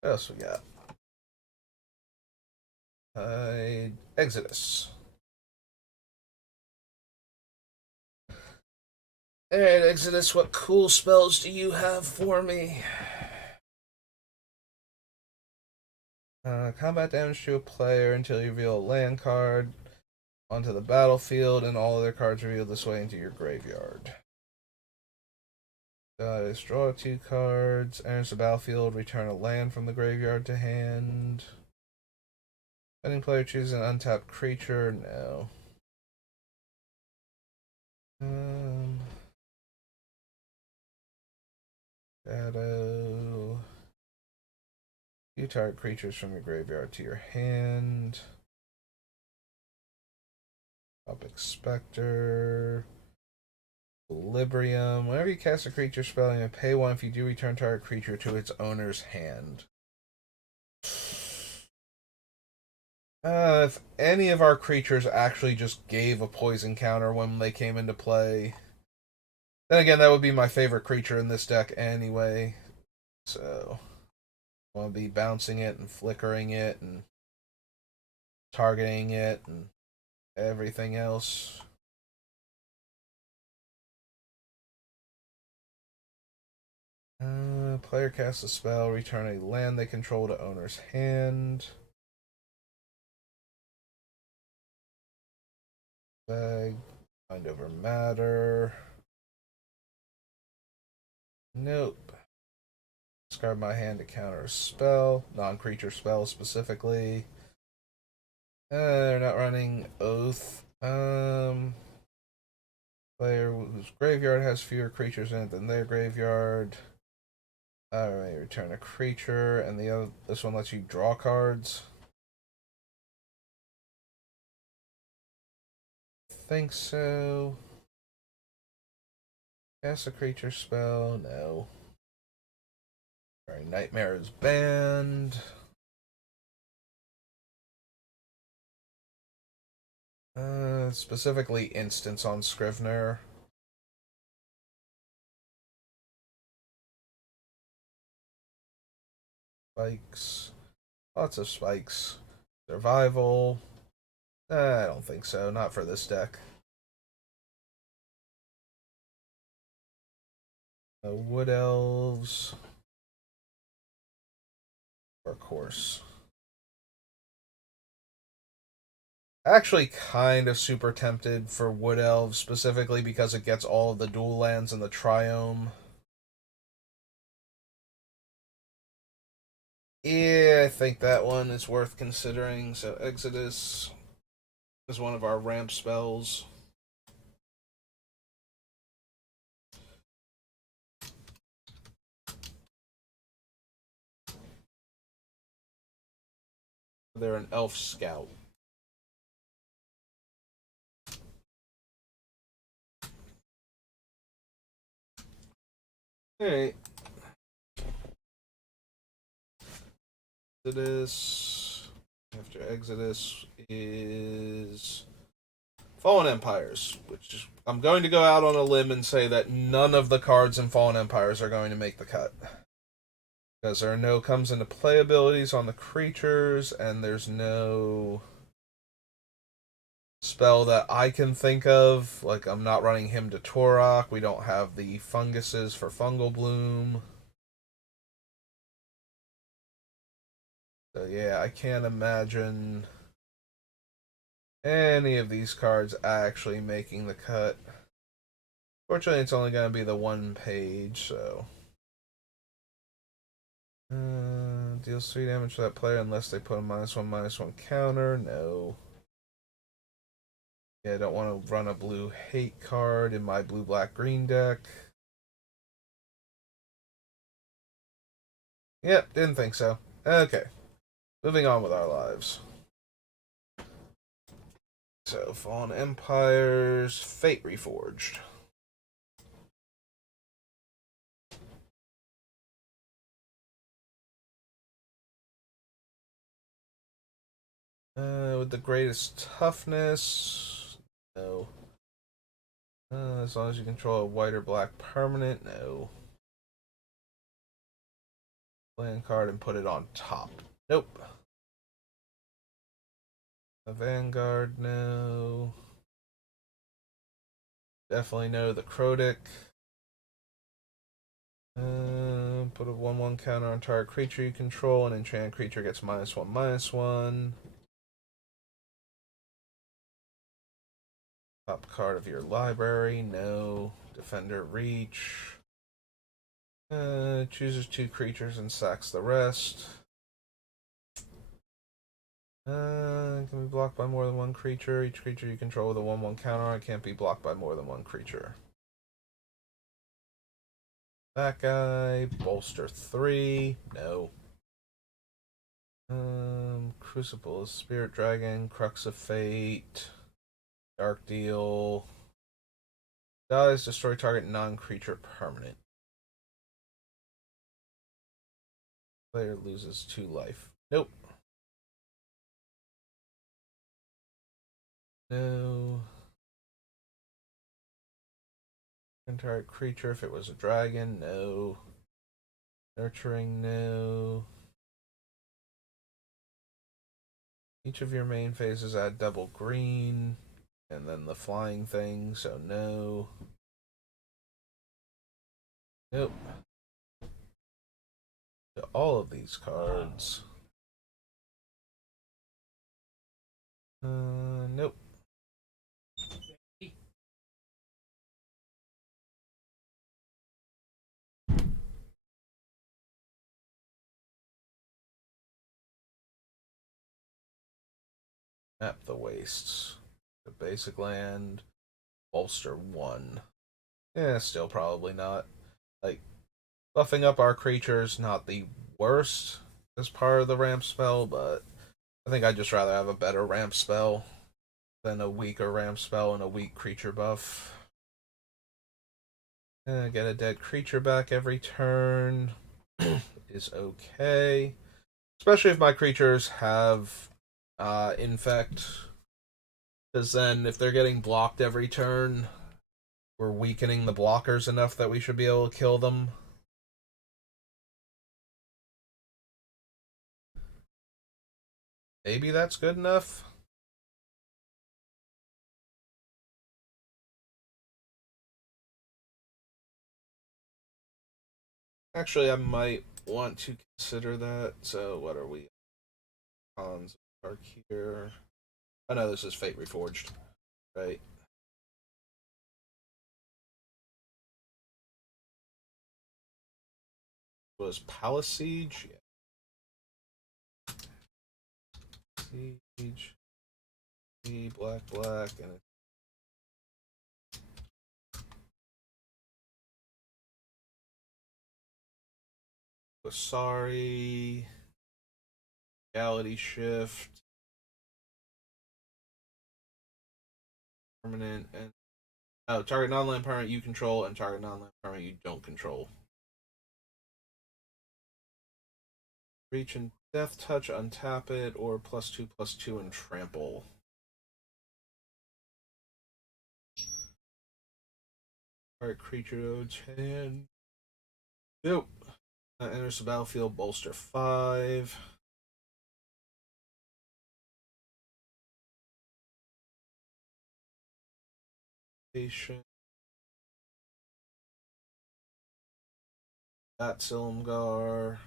What else we got? Exodus. Alright, Exodus, what cool spells do you have for me? Combat damage to a player until you reveal a land card onto the battlefield, and all other cards revealed this way into your graveyard. Draw 2 cards, enters the battlefield, return a land from the graveyard to hand. Any player chooses an untapped creature, no. Shadow. You target creatures from your graveyard to your hand. Tropic Spectre. Equilibrium. Whenever you cast a creature spell, you may pay 1 if you do return target creature to its owner's hand. If any of our creatures actually just gave a poison counter when they came into play, then again, that would be my favorite creature in this deck anyway. So, I want to be bouncing it and flickering it and targeting it and everything else. Player casts a spell, return a land they control to owner's hand. Bag, mind over matter. Nope. Discard my hand to counter a spell, non-creature spell specifically. They're not running Oath. Player whose graveyard has fewer creatures in it than their graveyard. Alright, return a creature, and this one lets you draw cards. Think so. Cast a creature spell, no. Alright, Nightmare is banned. Specifically instance on Scrivener. Spikes. Lots of spikes. Survival. I don't think so. Not for this deck. Wood Elves. Of course. Actually, kind of super tempted for Wood Elves, specifically because it gets all of the dual lands in the Triome. Yeah, I think that one is worth considering. So, Exodus. as one of our ramp spells. They're an elf scout. Alright. Exodus. After Exodus is Fallen Empires, which I'm going to go out on a limb and say that none of the cards in Fallen Empires are going to make the cut. Because there are no comes into play abilities on the creatures, and there's no spell that I can think of. Like, I'm not running him to Torok. We don't have the funguses for Fungal Bloom. So, yeah, I can't imagine any of these cards actually making the cut. Fortunately, it's only going to be the one page, so. Deals 3 damage to that player unless they put a -1/-1 counter. No. Yeah, I don't want to run a blue hate card in my blue black green deck. Yep, didn't think so. Okay. Moving on with our lives. So, Fallen Empires, Fate Reforged. With the greatest toughness, no. As long as you control a white or black permanent, no. Land card and put it on top. Nope. A Vanguard, no. Definitely no the Krodic. Put a 1/1 counter on target creature you control, and enchant creature gets -1/-1. Top card of your library, no. Defender Reach. Chooses 2 creatures and sacks the rest. Can be blocked by more than 1 creature. Each creature you control with a 1/1 counter on can't be blocked by more than 1 creature. That guy. Bolster 3. No. Crucible, Spirit Dragon, Crux of Fate, Dark Deal. Dies, destroy target non-creature permanent. Player loses 2 life. Nope. No. Target creature, if it was a dragon, no. Nurturing, no. Each of your main phases add double green, and then the flying thing, so no. Nope. To all of these cards. Nope. Map the wastes. The basic land. Bolster 1. Yeah, still probably not. Like, buffing up our creatures, not the worst as part of the ramp spell, but I think I'd just rather have a better ramp spell than a weaker ramp spell and a weak creature buff. Get a dead creature back every turn is okay. Especially if my creatures have infect. Because then if they're getting blocked every turn, we're weakening the blockers enough that we should be able to kill them. Maybe that's good enough. Actually, I might want to consider that. So, what are we? Cons are here. I know this is Fate Reforged, right? Was Palace Siege? Yeah. Siege. black, black, and sorry. Reality shift. Permanent and target non-land permanent you control and target non-land permanent you don't control. Reach and Death Touch, untap it, or +2/+2 and trample. Alright, creature 10. Nope. Enters the battlefield, bolster 5. Patient. Bat Silumgar.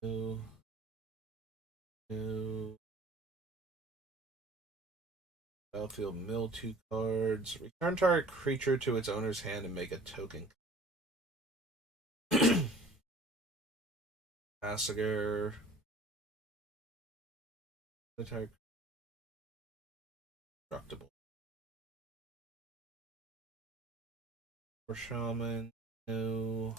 No. No. Battlefield, mill 2 cards. Return target creature to its owner's hand and make a token. Massacre. Attack. Destructible. For Shaman. No.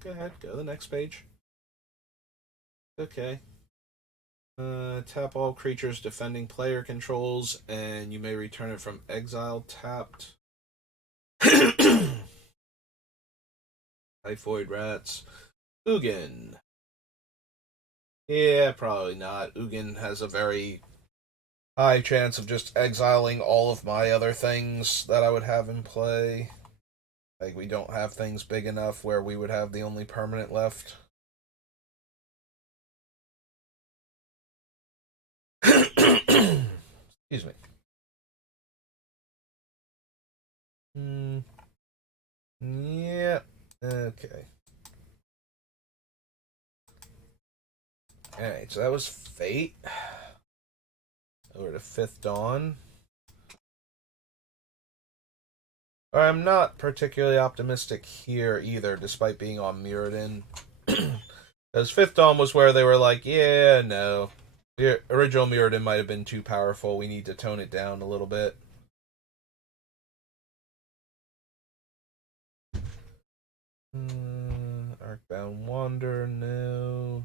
Go ahead, go to the next page. Okay. Tap all creatures defending player controls, and you may return it from exile tapped. Typhoid rats. Ugin. Yeah, probably not. Ugin has a very high chance of just exiling all of my other things that I would have in play. Like, we don't have things big enough where we would have the only permanent left. Excuse me. Yeah. Okay. Alright, so that was Fate. Over to Fifth Dawn. I'm not particularly optimistic here either, despite being on Mirrodin. Because Fifth Dawn was where they were like, yeah, no. The original Mirrodin might have been too powerful. We need to tone it down a little bit. Arcbound Wander, no.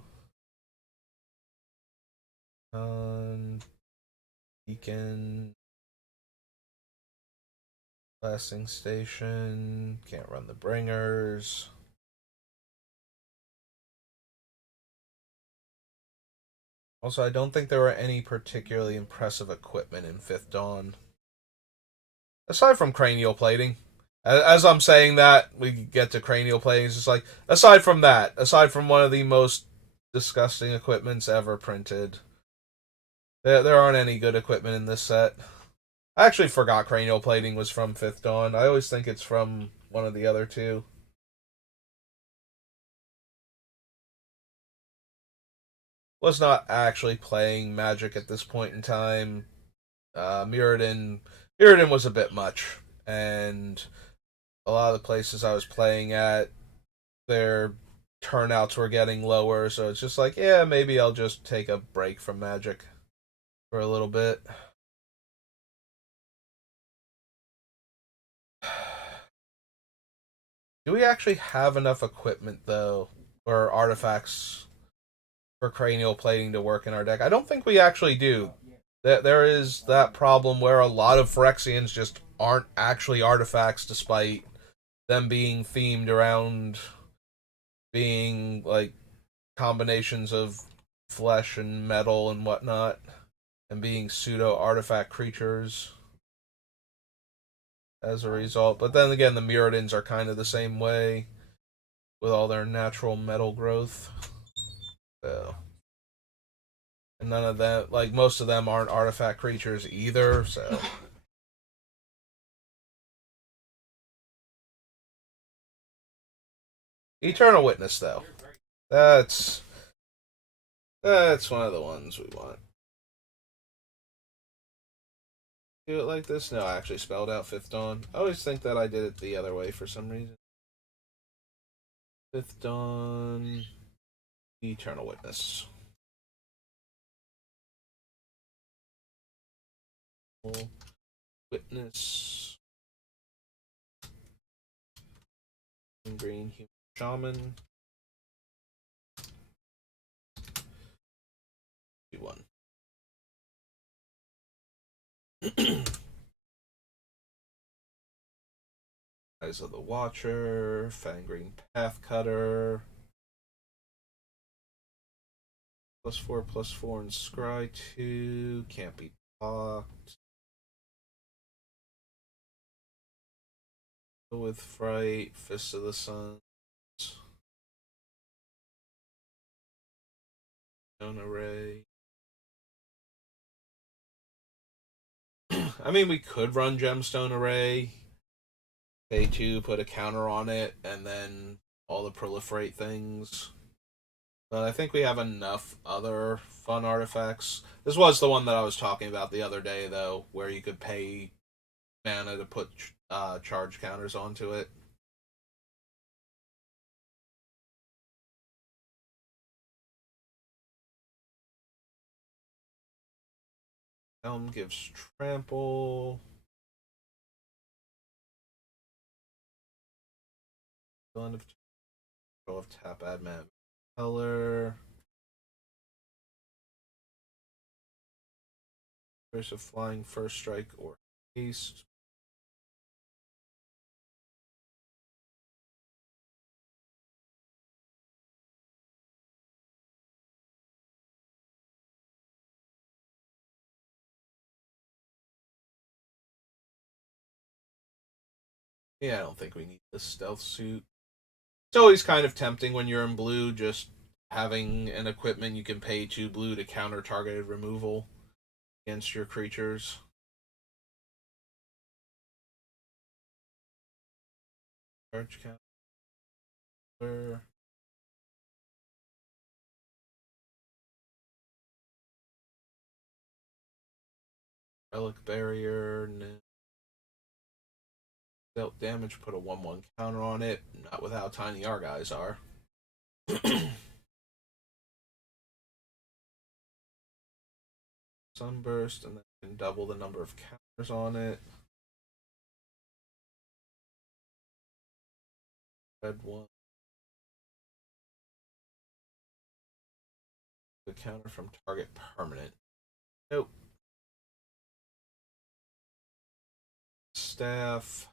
Beacon. Blasting Station. Can't run the Bringers. Also, I don't think there were any particularly impressive equipment in Fifth Dawn. Aside from cranial plating. As I'm saying that, we get to cranial plating. It's just like, aside from that, aside from one of the most disgusting equipments ever printed, there aren't any good equipment in this set. I actually forgot cranial plating was from Fifth Dawn. I always think it's from one of the other two. Was not actually playing Magic at this point in time. Mirrodin was a bit much, and a lot of the places I was playing at, their turnouts were getting lower, so it's just like, yeah, maybe I'll just take a break from Magic for a little bit. Do we actually have enough equipment, though, or artifacts for cranial plating to work in our deck? I don't think we actually do. There is that problem where a lot of Phyrexians just aren't actually artifacts, despite them being themed around being like combinations of flesh and metal and whatnot, and being pseudo artifact creatures as a result. But then again, the Mirrodins are kind of the same way with all their natural metal growth. So, and none of them, like most of them, aren't artifact creatures either. So. Eternal Witness, though, that's one of the ones we want. do it like this? No, I actually spelled out Fifth Dawn. I always think that I did it the other way for some reason. Fifth Dawn, Eternal Witness. Witness. Green Human Shaman. One. Eyes of the Watcher, Fang-Green Pathcutter. +4/+4 and Scry 2. Can't be blocked. Go with Fright, Fist of the Sun. Stone Array. I mean, we could run Gemstone Array. Pay 2, put a counter on it, and then all the proliferate things. But I think we have enough other fun artifacts. This was the one that I was talking about the other day, though, where you could pay mana to put charge counters onto it. Helm gives trample. End of control of tap, add mana color. Choice of flying, first strike, or haste. Yeah, I don't think we need the stealth suit. It's always kind of tempting when you're in blue, just having an equipment you can pay 2 blue to counter targeted removal against your creatures. Charge counter. Relic barrier. Dealt damage, put a 1/1 counter on it. Not with how tiny our guys are. Sunburst, and then can double the number of counters on it. Red 1. The counter from target permanent. Nope. Staff.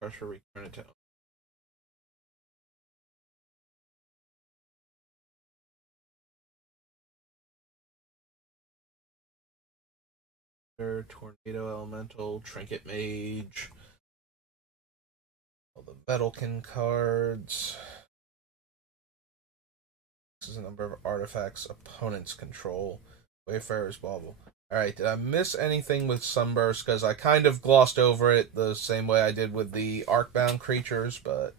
Pressure, return it to Tornado Elemental, Trinket Mage, all the Vedalken cards. This is a number of artifacts opponents control. Wayfarer's Bauble. Alright, did I miss anything with Sunburst? Because I kind of glossed over it the same way I did with the Arcbound creatures, but.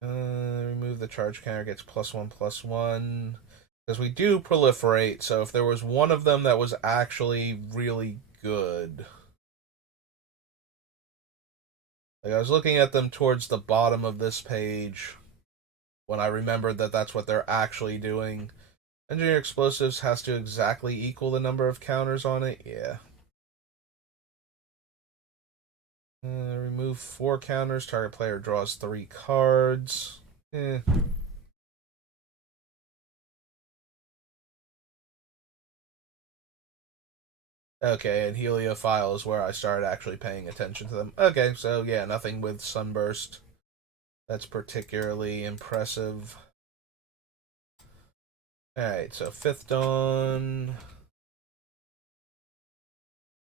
Remove the charge counter, gets +1/+1. Because we do proliferate, so if there was one of them that was actually really good. Like, I was looking at them towards the bottom of this page when I remembered that that's what they're actually doing. Engineer Explosives has to exactly equal the number of counters on it. Yeah. Remove 4 counters. Target player draws 3 cards. Eh. Okay, and Heliophile is where I started actually paying attention to them. Okay, so yeah, nothing with Sunburst that's particularly impressive. Alright, so Fifth Dawn,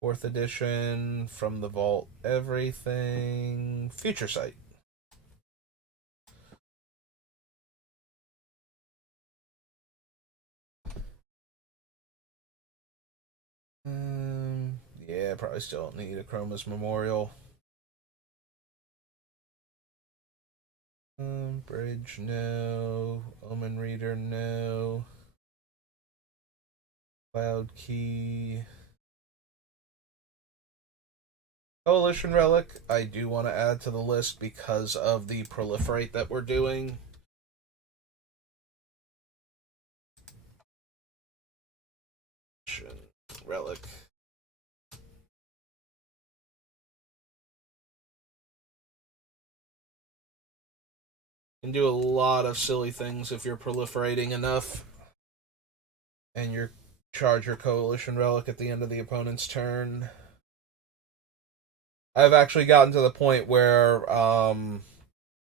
4th edition, From the Vault, everything. Future Sight. Yeah, probably still don't need a Chroma's Memorial. Bridge, no. Omen Reader, no. Cloud Key. Coalition Relic, I do want to add to the list because of the proliferate that we're doing. Relic. Can do a lot of silly things if you're proliferating enough. And you charge your Coalition Relic at the end of the opponent's turn. I've actually gotten to the point where,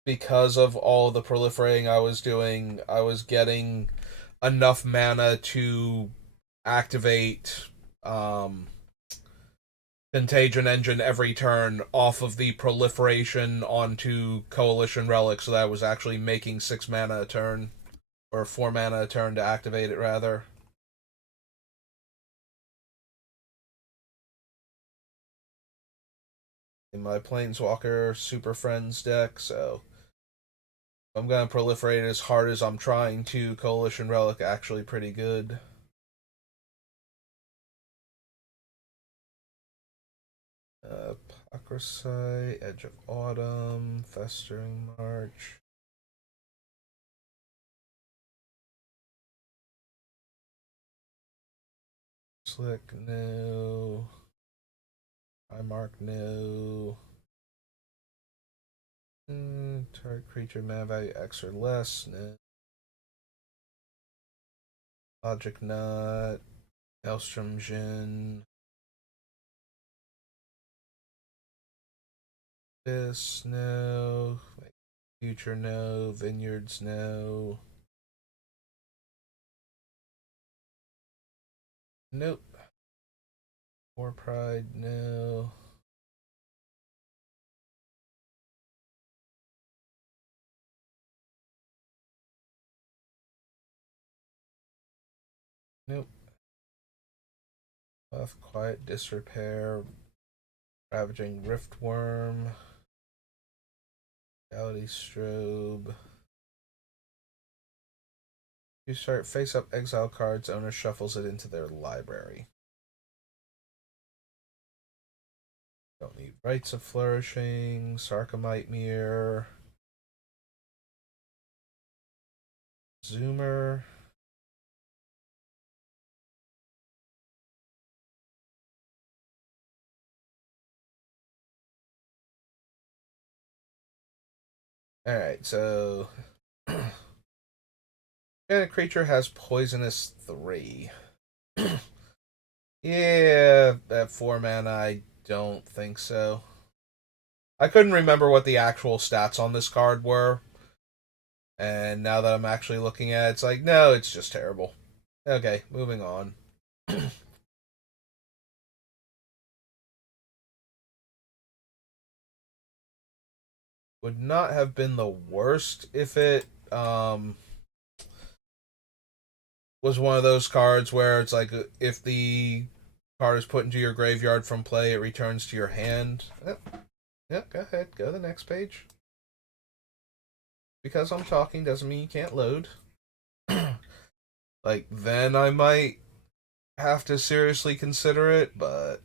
because of all the proliferating I was doing, I was getting enough mana to activate Contagion Engine every turn off of the proliferation onto Coalition Relic, so that I was actually making 6 mana a turn, or 4 mana a turn to activate it, rather. In my Planeswalker Super Friends deck, so I'm going to proliferate as hard as I'm trying to. Coalition Relic actually pretty good. Apocryphy, Edge of Autumn, Festering March. Slick, no. Mark, no. Target creature mana value X or less, no. Logic Nut, Elstrom Jin. This, no. Future, no. Vineyards, no. Nope. War Pride, no. Nope. Quiet Disrepair, Ravaging Riftworm, Reality Strobe. You start face up exile cards, owner shuffles it into their library. Don't need Rites of Flourishing, Sarcomite Mirror, Zoomer. Alright, so a creature has Poisonous 3. Yeah, at 4 mana, I don't think so. I couldn't remember what the actual stats on this card were. And now that I'm actually looking at it, it's like, no, it's just terrible. Okay, moving on. Would not have been the worst if it was one of those cards where it's like, if the card is put into your graveyard from play, it returns to your hand. Yep, go ahead. Go to the next page. Because I'm talking doesn't mean you can't load. Like, then I might have to seriously consider it, but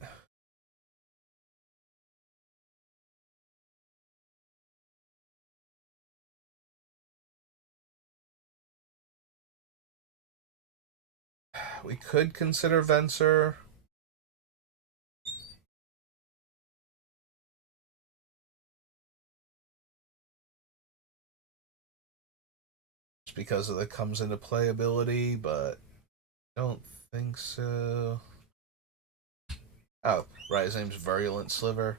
we could consider Venser. Just because of the comes into play ability, but don't think so. Oh, right, his name's Virulent Sliver.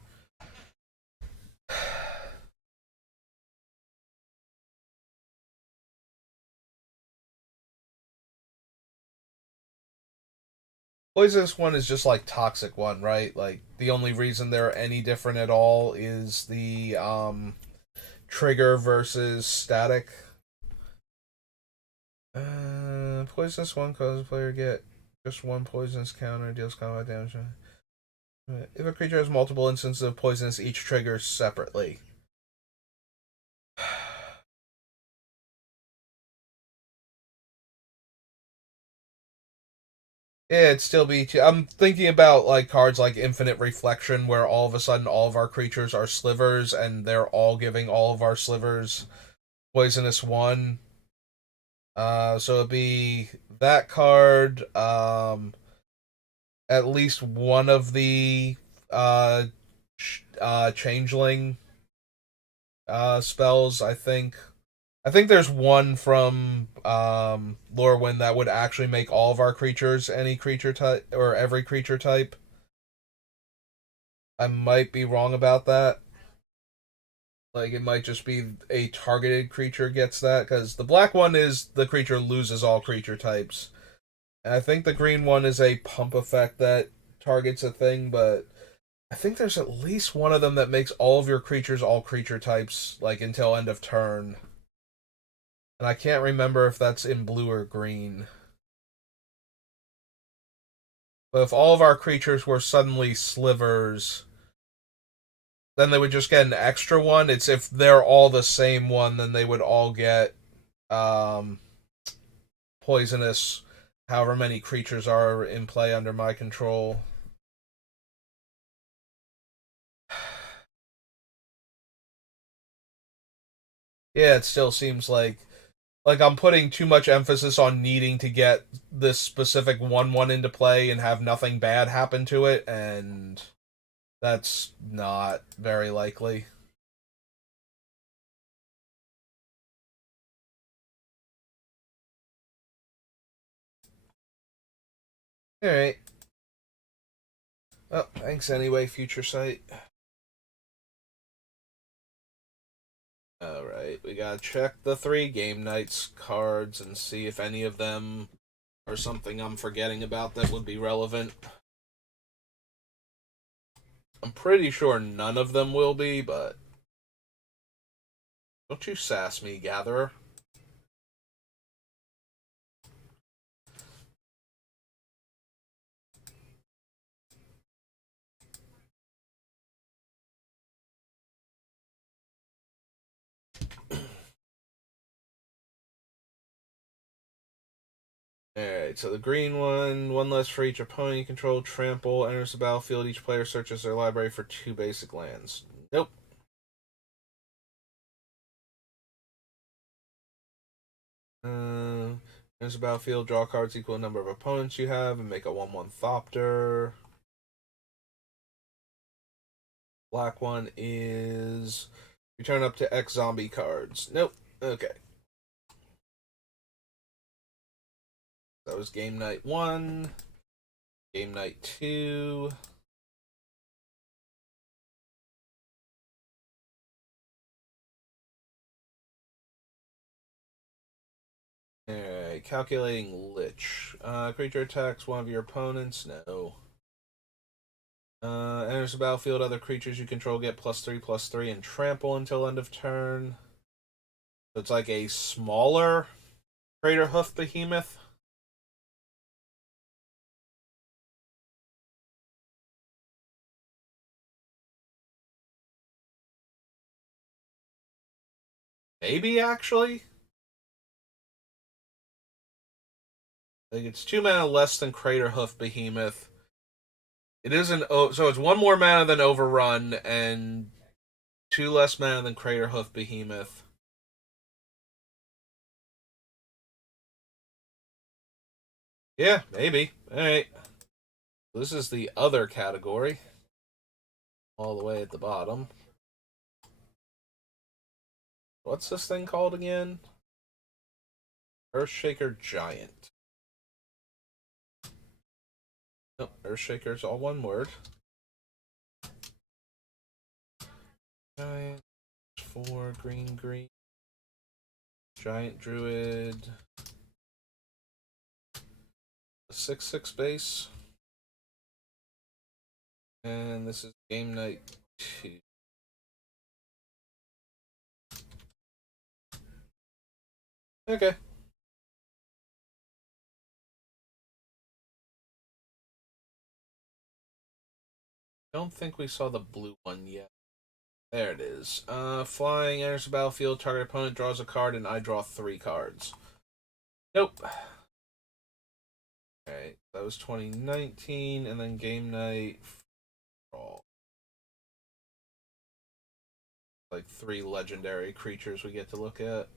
Poisonous one is just like Toxic one, right? Like, the only reason they're any different at all is the trigger versus static. Poisonous one causes a player get just one poisonous counter, deals combat damage. If a creature has multiple instances of poisonous, each triggers separately. Yeah, it'd still be. I'm thinking about like cards like Infinite Reflection, where all of a sudden all of our creatures are slivers, and they're all giving all of our slivers poisonous one. So it'd be that card. At least one of the changeling spells. I think there's one from Lorwyn that would actually make all of our creatures any creature type or every creature type. I might be wrong about that. Like it might just be a targeted creature gets that because the black one is the creature loses all creature types, and I think the green one is a pump effect that targets a thing. But I think there's at least one of them that makes all of your creatures all creature types like until end of turn, and I can't remember if that's in blue or green. But if all of our creatures were suddenly slivers, then they would just get an extra one. It's if they're all the same one, then they would all get um, poisonous. However many creatures are in play under my control. Yeah, it still seems like I'm putting too much emphasis on needing to get this specific one into play and have nothing bad happen to it, and that's not very likely. All right. Well, thanks anyway, Future Sight. All right, we gotta check the three game nights cards and see if any of them are something I'm forgetting about that would be relevant. I'm pretty sure none of them will be, but don't you sass me, Gatherer. Alright, so the green one less for each opponent you control, trample, enters the battlefield, each player searches their library for two basic lands. Nope. Enters the battlefield, draw cards equal to the number of opponents you have, and make a 1/1 Thopter. Black one is return up to X zombie cards. Nope. Okay. That was game night one. Game night two. Alright, calculating Lich. Creature attacks one of your opponents. No. Enters the battlefield. Other creatures you control get +3/+3 and trample until end of turn. So it's like a smaller Crater Hoof Behemoth. Maybe actually. Like it's 2 mana less than Crater Hoof Behemoth. It isn't. Oh, so it's one more mana than Overrun and two less mana than Crater Hoof Behemoth. Yeah, maybe. All right. This is the other category, all the way at the bottom. What's this thing called again? Earthshaker Giant. No, Earthshaker's all one word. Giant, 4 green. Giant Druid. A 6/6 base. And this is game night 2. Okay. Don't think we saw the blue one yet. There it is. Flying enters the battlefield. Target opponent draws a card, and I draw 3 cards. Nope. Alright, That was 2019, and then game night. Oh, like 3 legendary creatures we get to look at.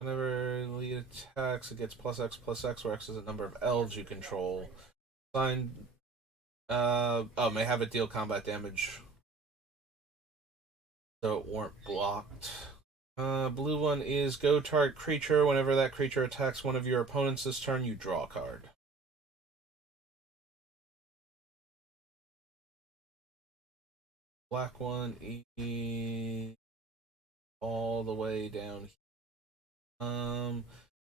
Whenever lead attacks, it gets +X/+X, where X is a number of elves you control. Sign. May have it deal combat damage, so it weren't blocked. Blue one is go target creature. Whenever that creature attacks one of your opponents this turn, you draw a card. Black one is all the way down.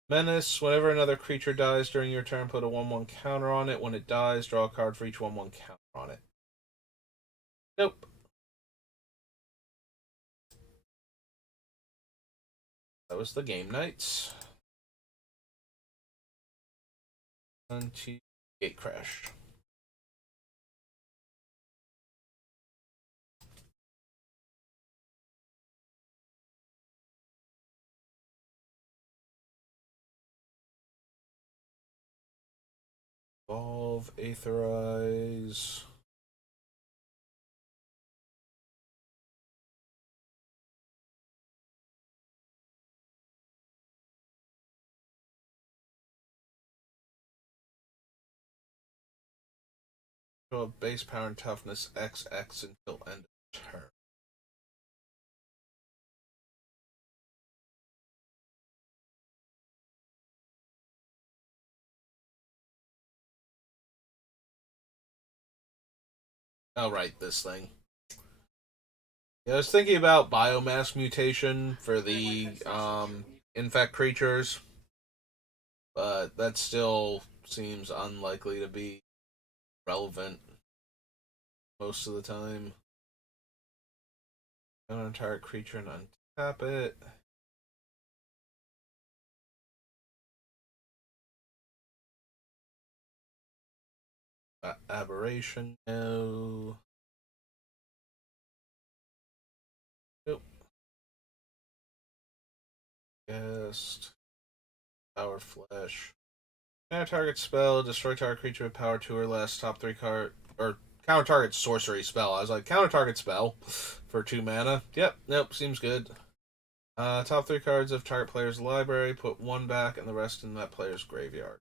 Menace. Whenever another creature dies during your turn, put a 1/1 counter on it. When it dies, draw a card for each 1/1 counter on it. Nope. That was the game nights. On to Gate Crash. Evolve, Aetherize. Show up base power and toughness XX until end of turn. Oh, right, this thing. Yeah, I was thinking about biomass mutation for the infect creatures, but that still seems unlikely to be relevant most of the time. An entire creature and untap it. Aberration, no. Nope. Guest. Power Flesh. Counter target spell, destroy target creature with power 2 or less, top 3 card, or counter target sorcery spell. I was like, counter target spell for 2 mana. Yep, nope, seems good. Top 3 cards of target player's library, put 1 back and the rest in that player's graveyard.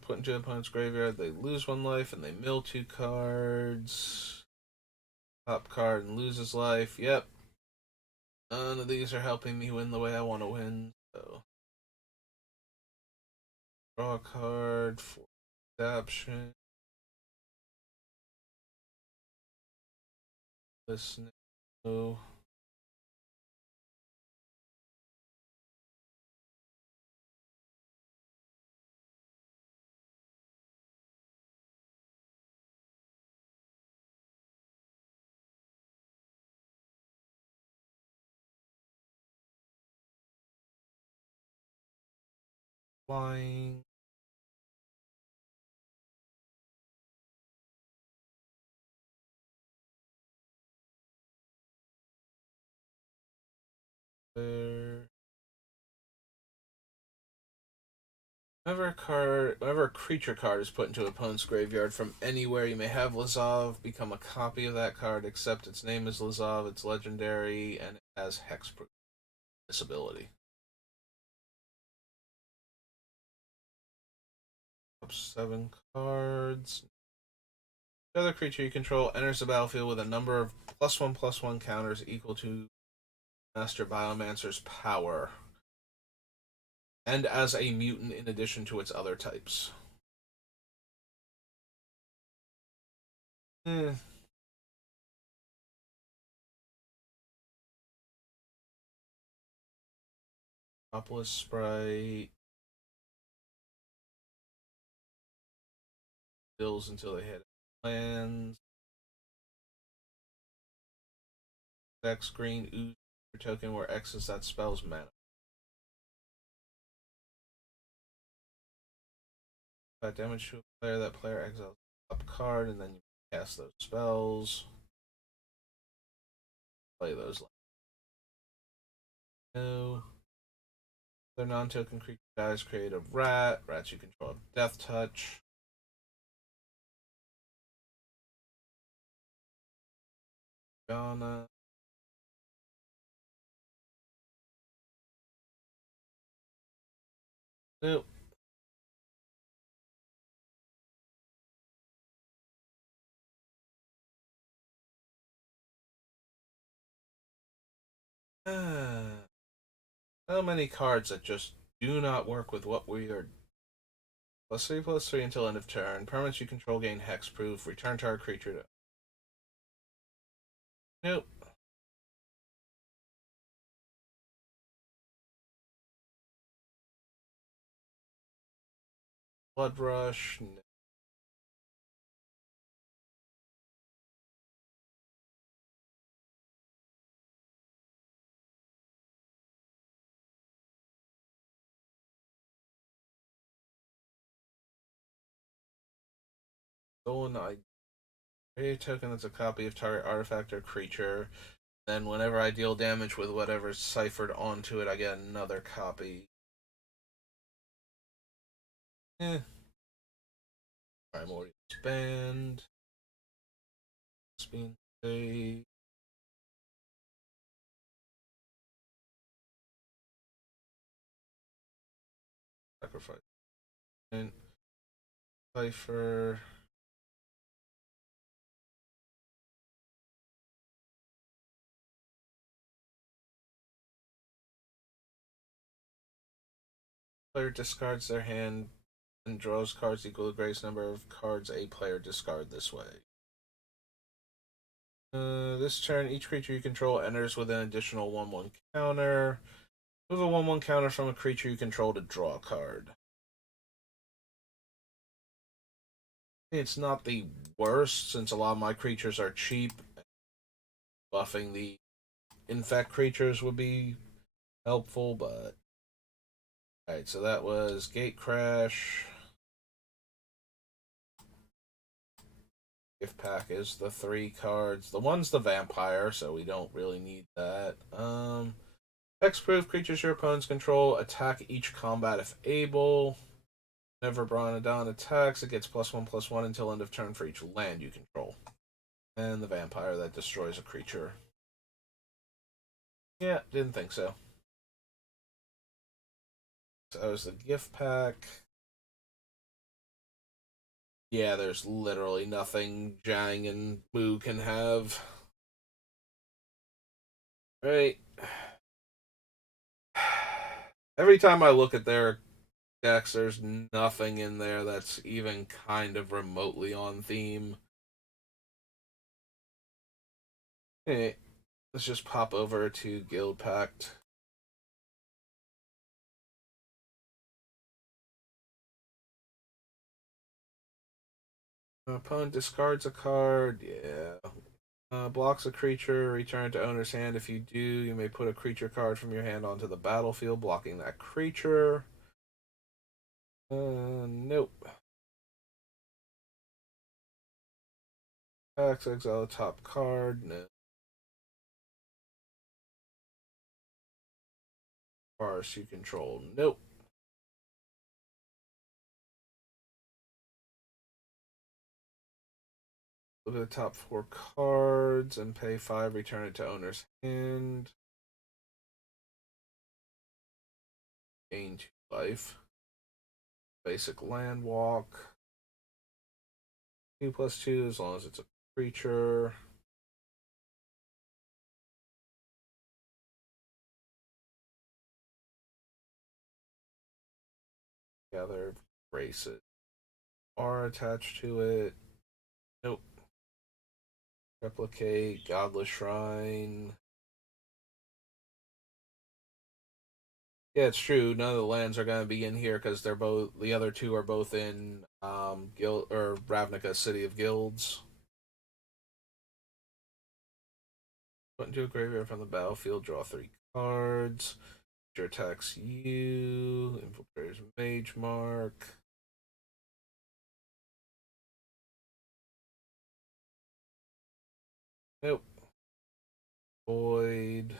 Put into the opponent's graveyard, they lose 1 life and they mill 2 cards. Top card and loses life. Yep. None of these are helping me win the way I want to win, so. Draw a card for adaption. Listen. No. Flying. There. Whenever a creature card is put into an opponent's graveyard from anywhere, you may have Lazav become a copy of that card, except its name is Lazav, it's legendary, and it has hexproof. This ability. Up 7 cards. The other creature you control enters the battlefield with a number of +1/+1 counters equal to Master Biomancer's power, and as a mutant in addition to its other types. Eh. Topless Sprite. Bills until they hit lands. Deck screen, ooze Your token where X is that spell's mana. That damage to a player, that player exiles a top card, and then you cast those spells. Play those. No. Their non-token creature dies, create a rat. Rats you control have Death Touch. Gonna. Nope. So many cards that just do not work with what we are. +3/+3 until end of turn. Permanents you control gain hexproof. Return target creature to. Nope. Blood Rush. Stolen Create a token that's a copy of target artifact or creature. Then whenever I deal damage with whatever's ciphered onto it, I get another copy. Primordial Band. Spin State. Sacrifice. And Cipher. Player discards their hand and draws cards equal to the greatest number of cards a player discard this way. This turn, each creature you control enters with an additional 1/1 counter. Move a 1/1 counter from a creature you control to draw a card. It's not the worst, since a lot of my creatures are cheap. Buffing the infect creatures would be helpful, but. Alright, so that was Gate Crash. Gift pack is the 3 cards. The one's the vampire, so we don't really need that. Hexproof creatures your opponents control attack each combat if able. Whenever Bronodon attacks, it gets +1/+1 until end of turn for each land you control. And the vampire that destroys a creature. Yeah, didn't think so. So that was the gift pack. Yeah, there's literally nothing Jang and Moo can have. Right. Every time I look at their decks, there's nothing in there that's even kind of remotely on theme. Hey, let's just pop over to Guild Pact. Opponent discards a card. Yeah. Blocks a creature, return to owner's hand. If you do, you may put a creature card from your hand onto the battlefield, blocking that creature. Nope. Exile top card. No. Forest you control. Nope. Look at the top 4 cards and pay 5, return it to owner's hand. Gain 2 life. Basic land walk. 2/2 as long as it's a creature. Gather braces are attached to it. Nope. Replicate, Godless Shrine. Yeah, it's true. None of the lands are going to be in here because they're both. The other 2 are both in Guild or Ravnica City of Guilds. Put into a graveyard from the battlefield, draw 3 cards. Your attacks you. Infiltrator's Mage Mark. Nope. Void.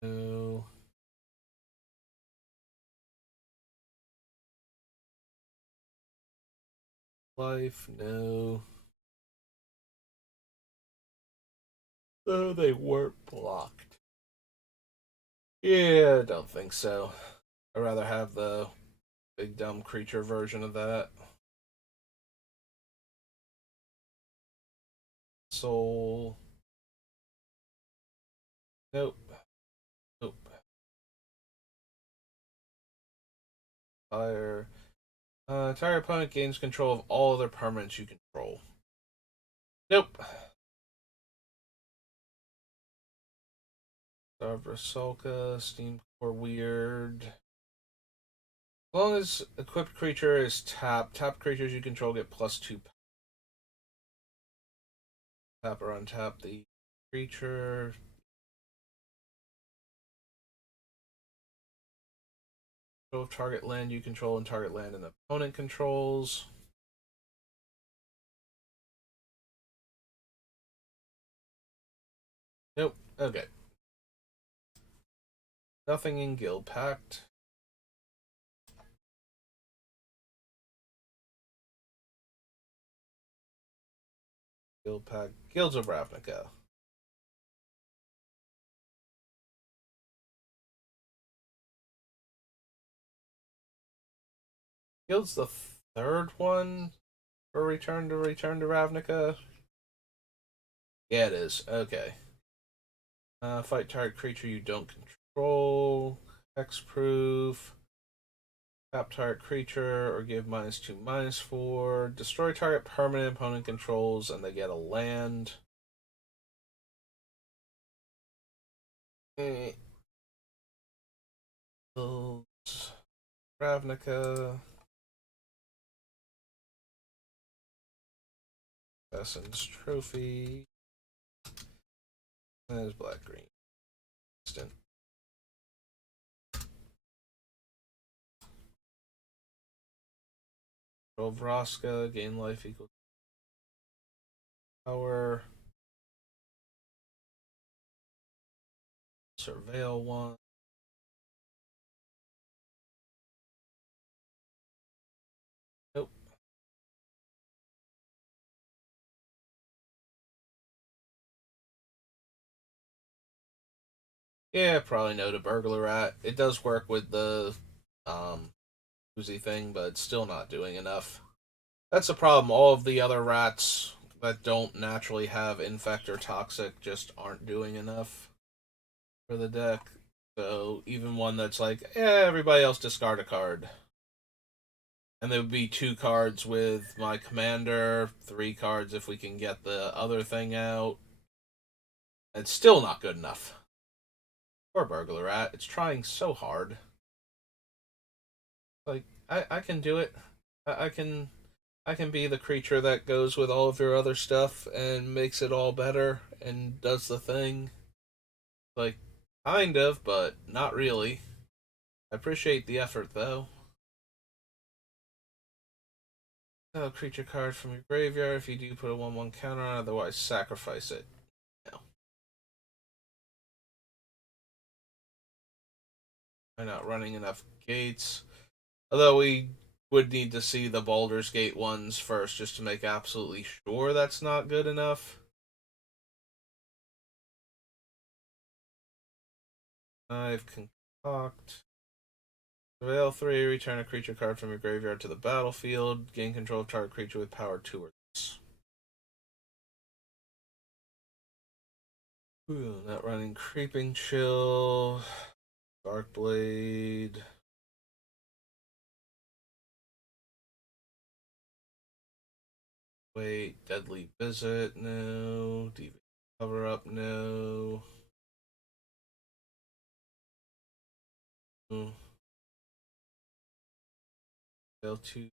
No. Life. No. Oh, they weren't blocked. Yeah, I don't think so. I'd rather have the big dumb creature version of that. Soul. Nope. Nope. Fire. Target opponent gains control of all other permanents you control. Nope. Darbrasolka, Steam Core Weird. As long as equipped creature is tapped creatures you control get +2. Tap or untap the creature. Control of target land you control and target land and the opponent controls. Nope. Okay. Nothing in Guild Pact. Guild Pact. Guilds of Ravnica. Guild's the third one for Return to Ravnica. Yeah, it is. Okay. Fight target creature you don't control. Hexproof. Tap target creature or give -2/-4. Destroy target permanent opponent controls and they get a land. Ravnica. Assassin's Trophy. There's black green. Instant. Vraska. Gain life equals power. Surveil 1. Nope. Yeah, probably no to Burglar Rat. It does work with the Uzi thing, but it's still not doing enough. That's the problem. All of the other rats that don't naturally have infect or toxic just aren't doing enough for the deck. So even one that's like, everybody else discard a card. And there would be 2 cards with my commander, 3 cards if we can get the other thing out. It's still not good enough. Poor Burglar Rat. It's trying so hard. Like, I can do it. I can be the creature that goes with all of your other stuff and makes it all better and does the thing. Like, kind of, but not really. I appreciate the effort, though. Oh, creature card from your graveyard. If you do, put a 1/1 counter on, otherwise sacrifice it. No. I'm not running enough gates. Although we would need to see the Baldur's Gate ones first just to make absolutely sure that's not good enough. I've concoct. Surveil 3, return a creature card from your graveyard to the battlefield. Gain control of target creature with power 2 or less. Ooh, not running Creeping Chill. Dark Blade. Wait, Deadly Visit, no. DV Cover Up, no. Fail to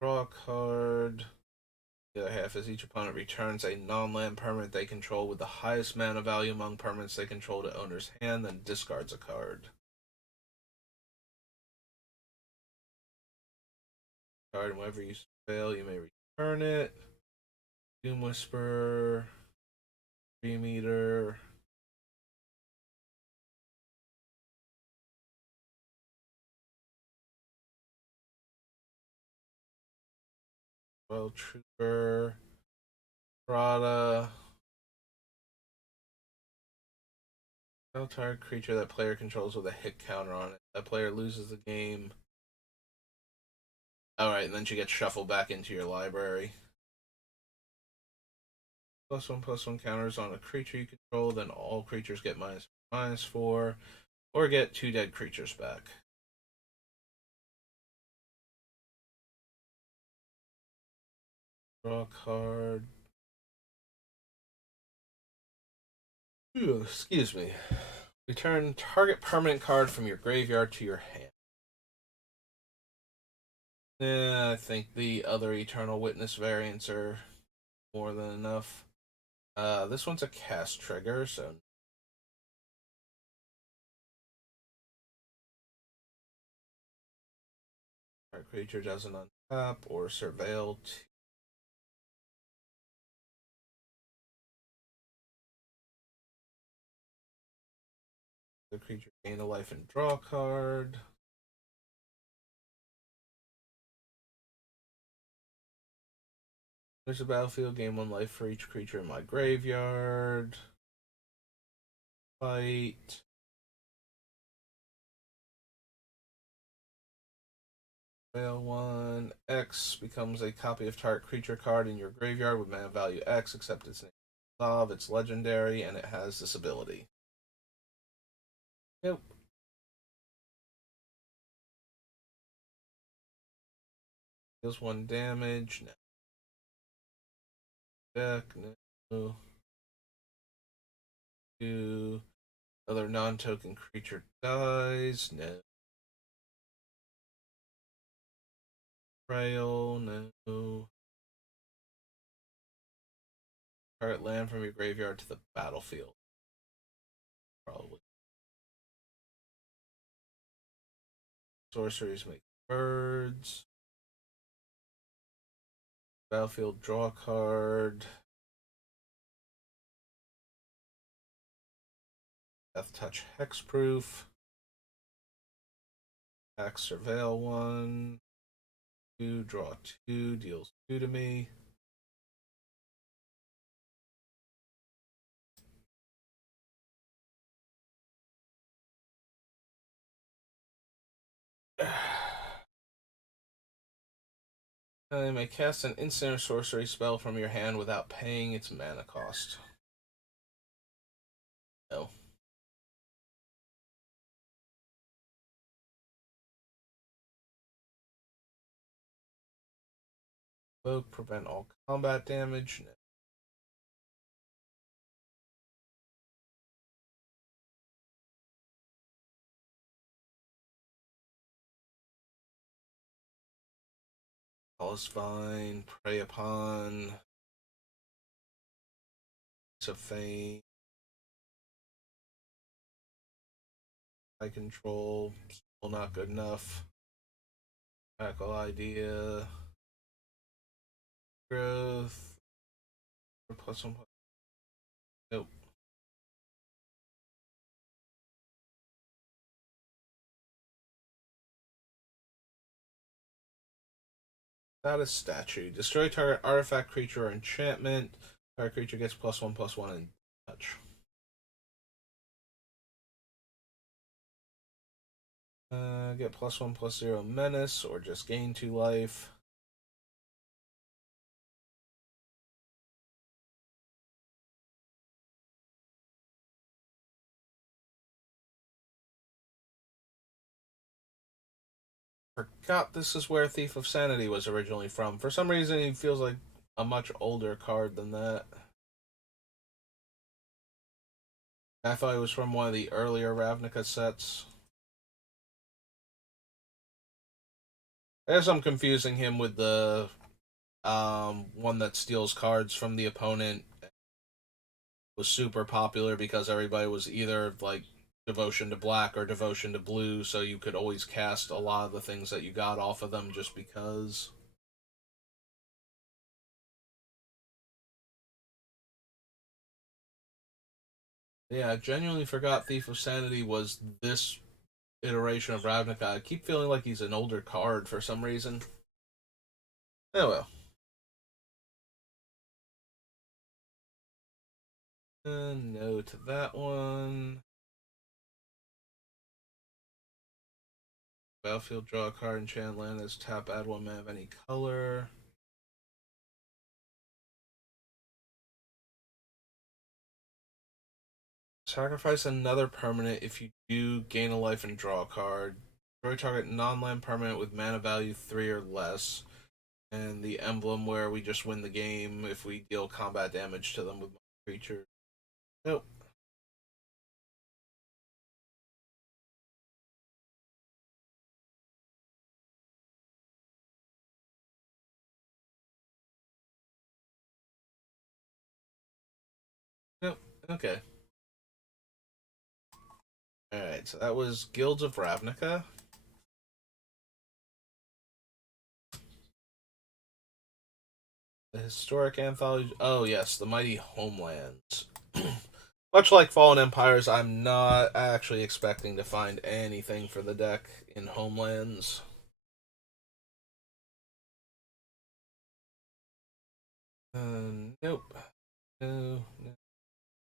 draw a card. The other half is each opponent returns a non-land permanent they control with the highest mana value among permanents they control to owner's hand, then discards a card. Card, whenever you fail, you may return it. Doom Whisper, 3 meter. Well, Trooper, Prada. Target creature that player controls with a hit counter on it. That player loses the game. Alright, and then she gets shuffled back into your library. +1/+1 counters on a creature you control, then all creatures get -4, or get 2 dead creatures back. Draw a card. Ooh, excuse me. Return target permanent card from your graveyard to your hand. Yeah, I think the other Eternal Witness variants are more than enough. This one's a cast trigger, so our creature doesn't untap or surveil. The creature gain a life and draw a card. There's a battlefield, gain 1 life for each creature in my graveyard. Fight. Fail 1. X becomes a copy of target creature card in your graveyard with mana value X, except its name is Zav. It's legendary, and it has this ability. Nope. Deals 1 damage. No. Deck. No. 2. Other non-token creature dies. No. Trail. No. Target land from your graveyard to the battlefield. Probably. Sorceries make birds. Battlefield, draw a card. Death Touch Hexproof. Axe Surveil 1. 2, draw 2, deals 2 to me. You may cast an instant or sorcery spell from your hand without paying its mana cost. No. Both prevent all combat damage. No. All is fine. Prey upon. It's a feint. I control. Still not good enough. Tackle idea. Growth. +1. Nope. Not a statue. Destroy target artifact, creature, or enchantment. Target creature gets +1/+1 and touch. Get +1/+0 menace, or just gain 2 life. Forgot this is where Thief of Sanity was originally from. For some reason, he feels like a much older card than that. I thought it was from one of the earlier Ravnica sets. I guess I'm confusing him with the one that steals cards from the opponent, was super popular because everybody was either like devotion to black or devotion to blue, so you could always cast a lot of the things that you got off of them just because. Yeah, I genuinely forgot Thief of Sanity was this iteration of Ravnica. I keep feeling like he's an older card for some reason. Oh well. No to that one. Battlefield, draw a card, enchant land as tap, add one mana of any color. Sacrifice another permanent if you do gain a life and draw a card. Destroy target non-land permanent with mana value 3 or less. And the emblem where we just win the game if we deal combat damage to them with creatures. Nope. Nope. Okay. Alright, so that was Guilds of Ravnica. The historic anthology. Oh, yes, the Mighty Homelands. Much like Fallen Empires, I'm not actually expecting to find anything for the deck in Homelands. Nope. No, no,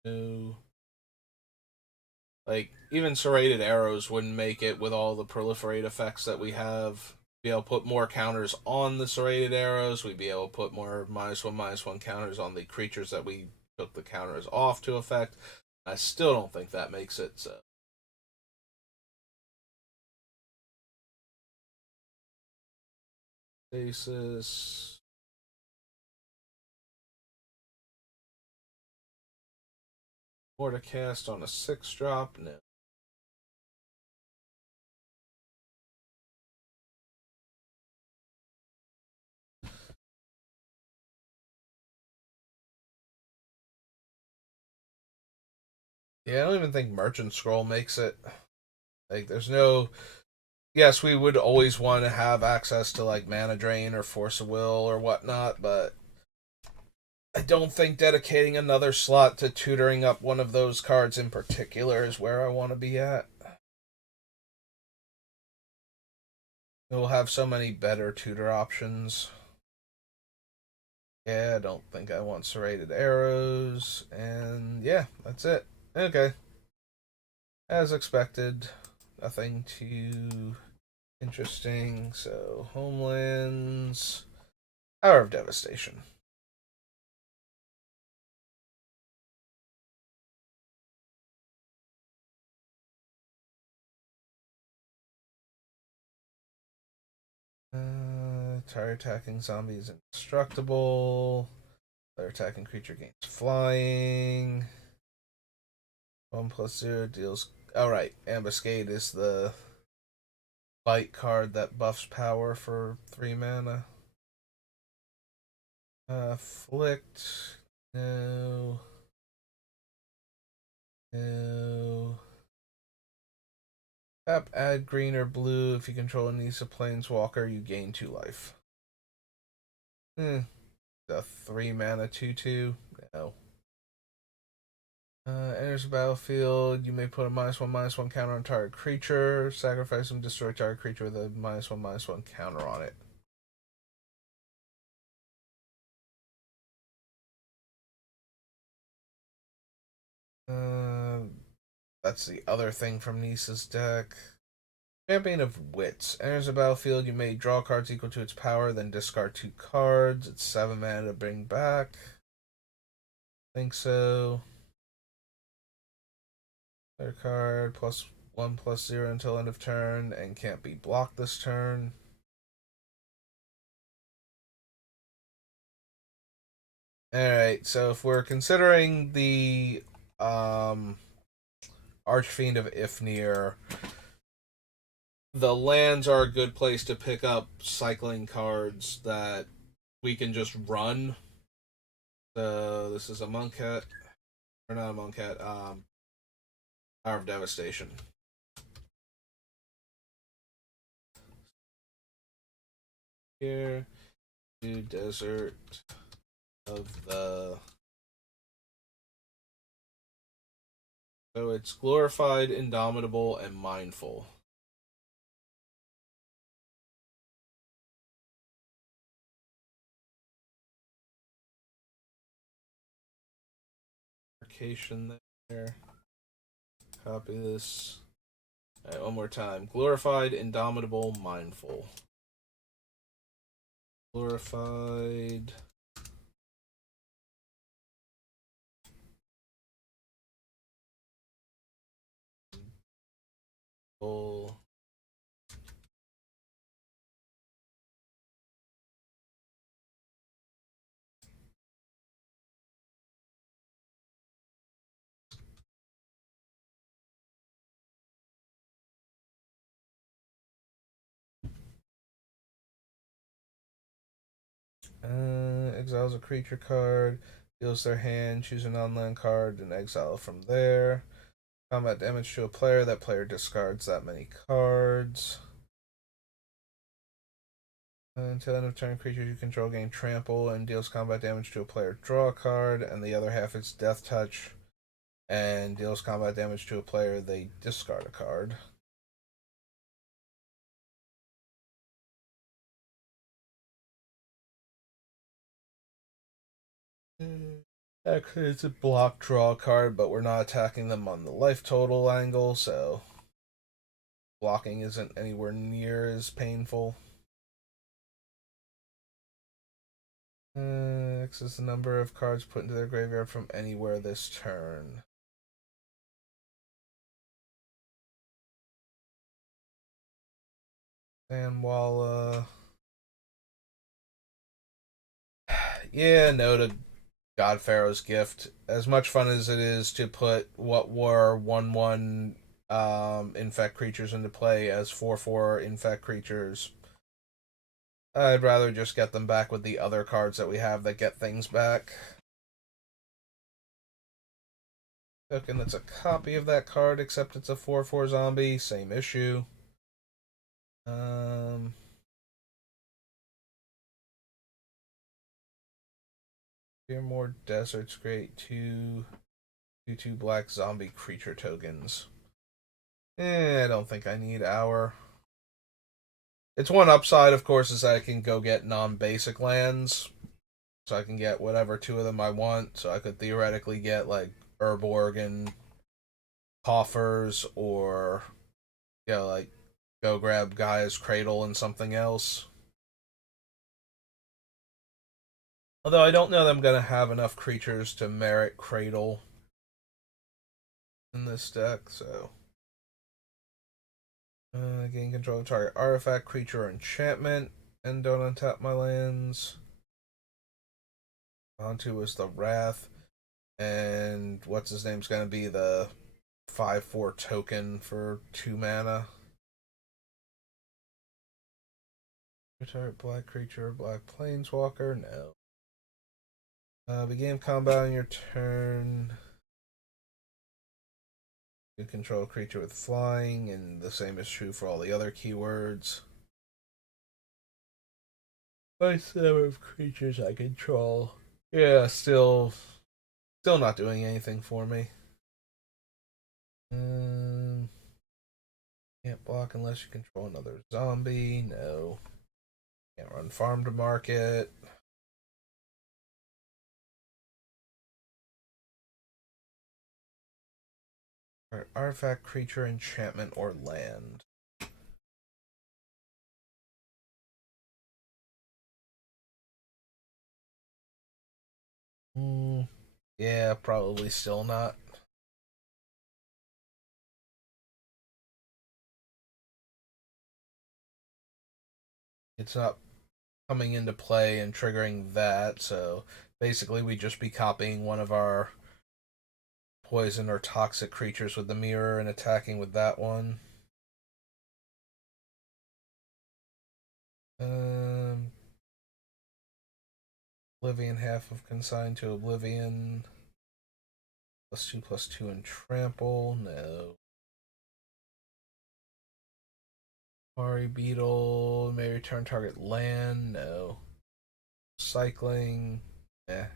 no. Like, even serrated arrows wouldn't make it with all the proliferate effects that we have. Be able to put more counters on the serrated arrows. We'd be able to put more -1/-1 counters on the creatures that we took the counters off to effect. I still don't think that makes it so. Basis. More to cast on a 6-drop? No. Yeah, I don't even think Merchant Scroll makes it. Like, there's no. Yes, we would always want to have access to, like, Mana Drain or Force of Will or whatnot, but I don't think dedicating another slot to tutoring up one of those cards in particular is where I want to be at. We'll have so many better tutor options. Yeah, I don't think I want serrated arrows. And yeah, that's it. Okay. As expected, nothing too interesting. So, Homelands, Hour of Devastation. Target attacking zombie is indestructible. Their attacking creature gains flying. 1+0 deals. Alright, Ambuscade is the bite card that buffs power for 3 mana. Afflict. No. No. Tap, add green or blue. If you control a Nisa Planeswalker, you gain 2 life. The 3 mana 2/2. No. Enters the battlefield. You may put a -1/-1 counter on target creature. Sacrifice and destroy target creature with a -1/-1 counter on it. Uh, that's the other thing from Nisa's deck. Champion of Wits. Enters the battlefield. You may draw cards equal to its power, then discard 2 cards. It's 7 mana to bring back. Think so. Their card +1/+0 until end of turn and can't be blocked this turn. Alright, so if we're considering the Archfiend of Ifnir, the lands are a good place to pick up cycling cards that we can just run. So this is a monk cat, or not a monk cat. Hour of Devastation. Here, to Desert of the. So it's glorified, indomitable, and mindful. Marcation there. Copy this. Alright, one more time. Glorified, indomitable, mindful. Glorified. Full. Exiles a creature card, deals their hand, choose a non-land card, and exile from there. Combat damage to a player. That player discards that many cards. Until end of turn, creatures you control gain trample and deals combat damage to a player. Draw a card, and the other half is death touch, and deals combat damage to a player. They discard a card. Actually, it's a block draw card, but we're not attacking them on the life total angle, so blocking isn't anywhere near as painful. X is the number of cards put into their graveyard from anywhere this turn. Sandwalla. Yeah, no to God Pharaoh's Gift. As much fun as it is to put what were 1/1 infect creatures into play as 4/4 infect creatures, I'd rather just get them back with the other cards that we have that get things back. Token that's a copy of that card, except it's a 4/4 zombie. Same issue. Fear more deserts. Great. Two black zombie creature tokens. I don't think I need our. It's one upside, of course, is I can go get non-basic lands, so I can get whatever two of them I want. So I could theoretically get like Urborg and Coffers, or like go grab Gaia's Cradle and something else. Although I don't know that I'm gonna have enough creatures to merit Cradle in this deck, so. Gain control of target artifact, creature, or enchantment, and don't untap my lands. Onto is the Wrath, and what's his name's gonna be the 5/4 token for 2 mana. Target black creature, black planeswalker, no. Begin combat on your turn. You control a creature with flying, and the same is true for all the other keywords. By the number of creatures I control. Yeah, still not doing anything for me. Can't block unless you control another zombie. No. Can't run farm to market. Artifact, creature, enchantment, or land. Yeah, probably still not. It's not coming into play and triggering that, so basically we just be copying one of our poison or toxic creatures with the mirror and attacking with that one. Um, Oblivion, half of Consigned to Oblivion. +2/+2 and Trample. No. Mari Beetle. May return target land. No. Cycling. Eh.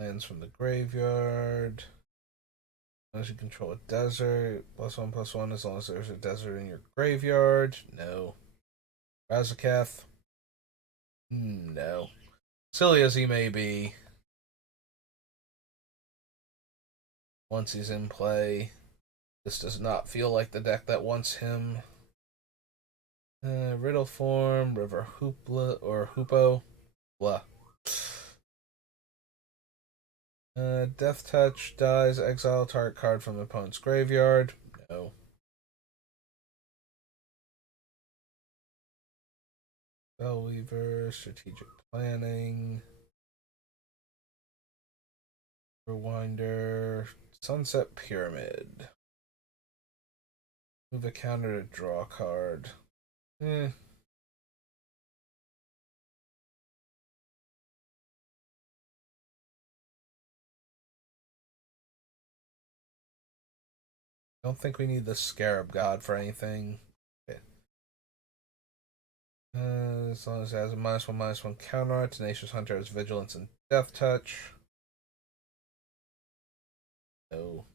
Lands from the graveyard. Unless you control a desert. +1/+1 as long as there's a desert in your graveyard. No. Razaketh. No. Silly as he may be, once he's in play, this does not feel like the deck that wants him. Riddle form, River Hoopla or Hoopo. Blah. Death Touch dies, exile target card from the opponent's graveyard. No. Spellweaver, Strategic Planning, Rewinder, Sunset Pyramid. Move a counter to draw a card. Eh. Don't think we need the Scarab God for anything. Okay. As long as it has a -1/-1 counter, Tenacious Hunter has Vigilance and Death Touch. No.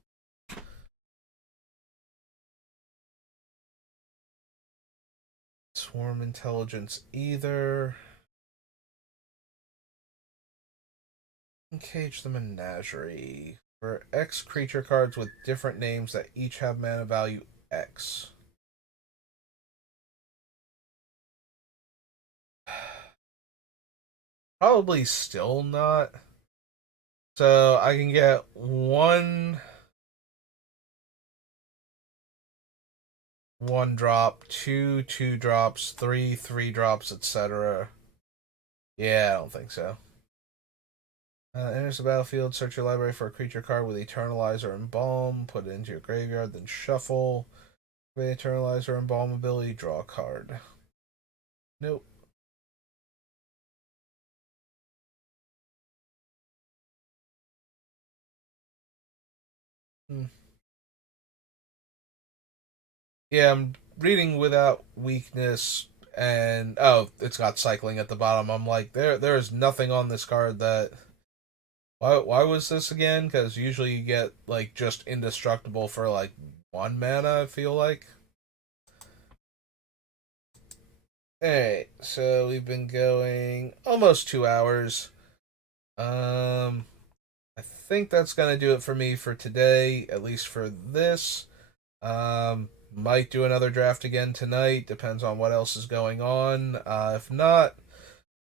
Swarm Intelligence either. Encage the Menagerie. For X creature cards with different names that each have mana value X. Probably still not. So I can get 1 drop, 2 2 drops, 3 3 drops, etc. Yeah, I don't think so. Enters the battlefield, search your library for a creature card with Eternalize or Embalm, put it into your graveyard, then shuffle. With Eternalize or Embalm ability, draw a card. Nope. Yeah, I'm reading Without Weakness, and oh, it's got cycling at the bottom. I'm like, there is nothing on this card that. Why was this again? Because usually you get like just indestructible for like 1 mana. I feel like. Alright, so we've been going almost 2 hours. I think that's gonna do it for me for today, at least for this. Might do another draft again tonight. Depends on what else is going on. If not,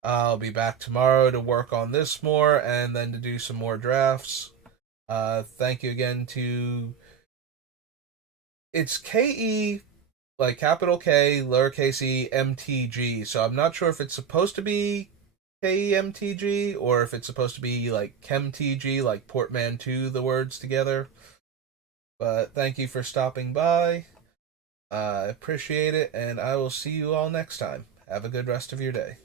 I'll be back tomorrow to work on this more and then to do some more drafts. Thank you again to. It's KE, like capital K, lowercase e, MTG. So I'm not sure if it's supposed to be KEMTG or if it's supposed to be like ChemTG, like portmanteau the words together. But thank you for stopping by. I appreciate it, and I will see you all next time. Have a good rest of your day.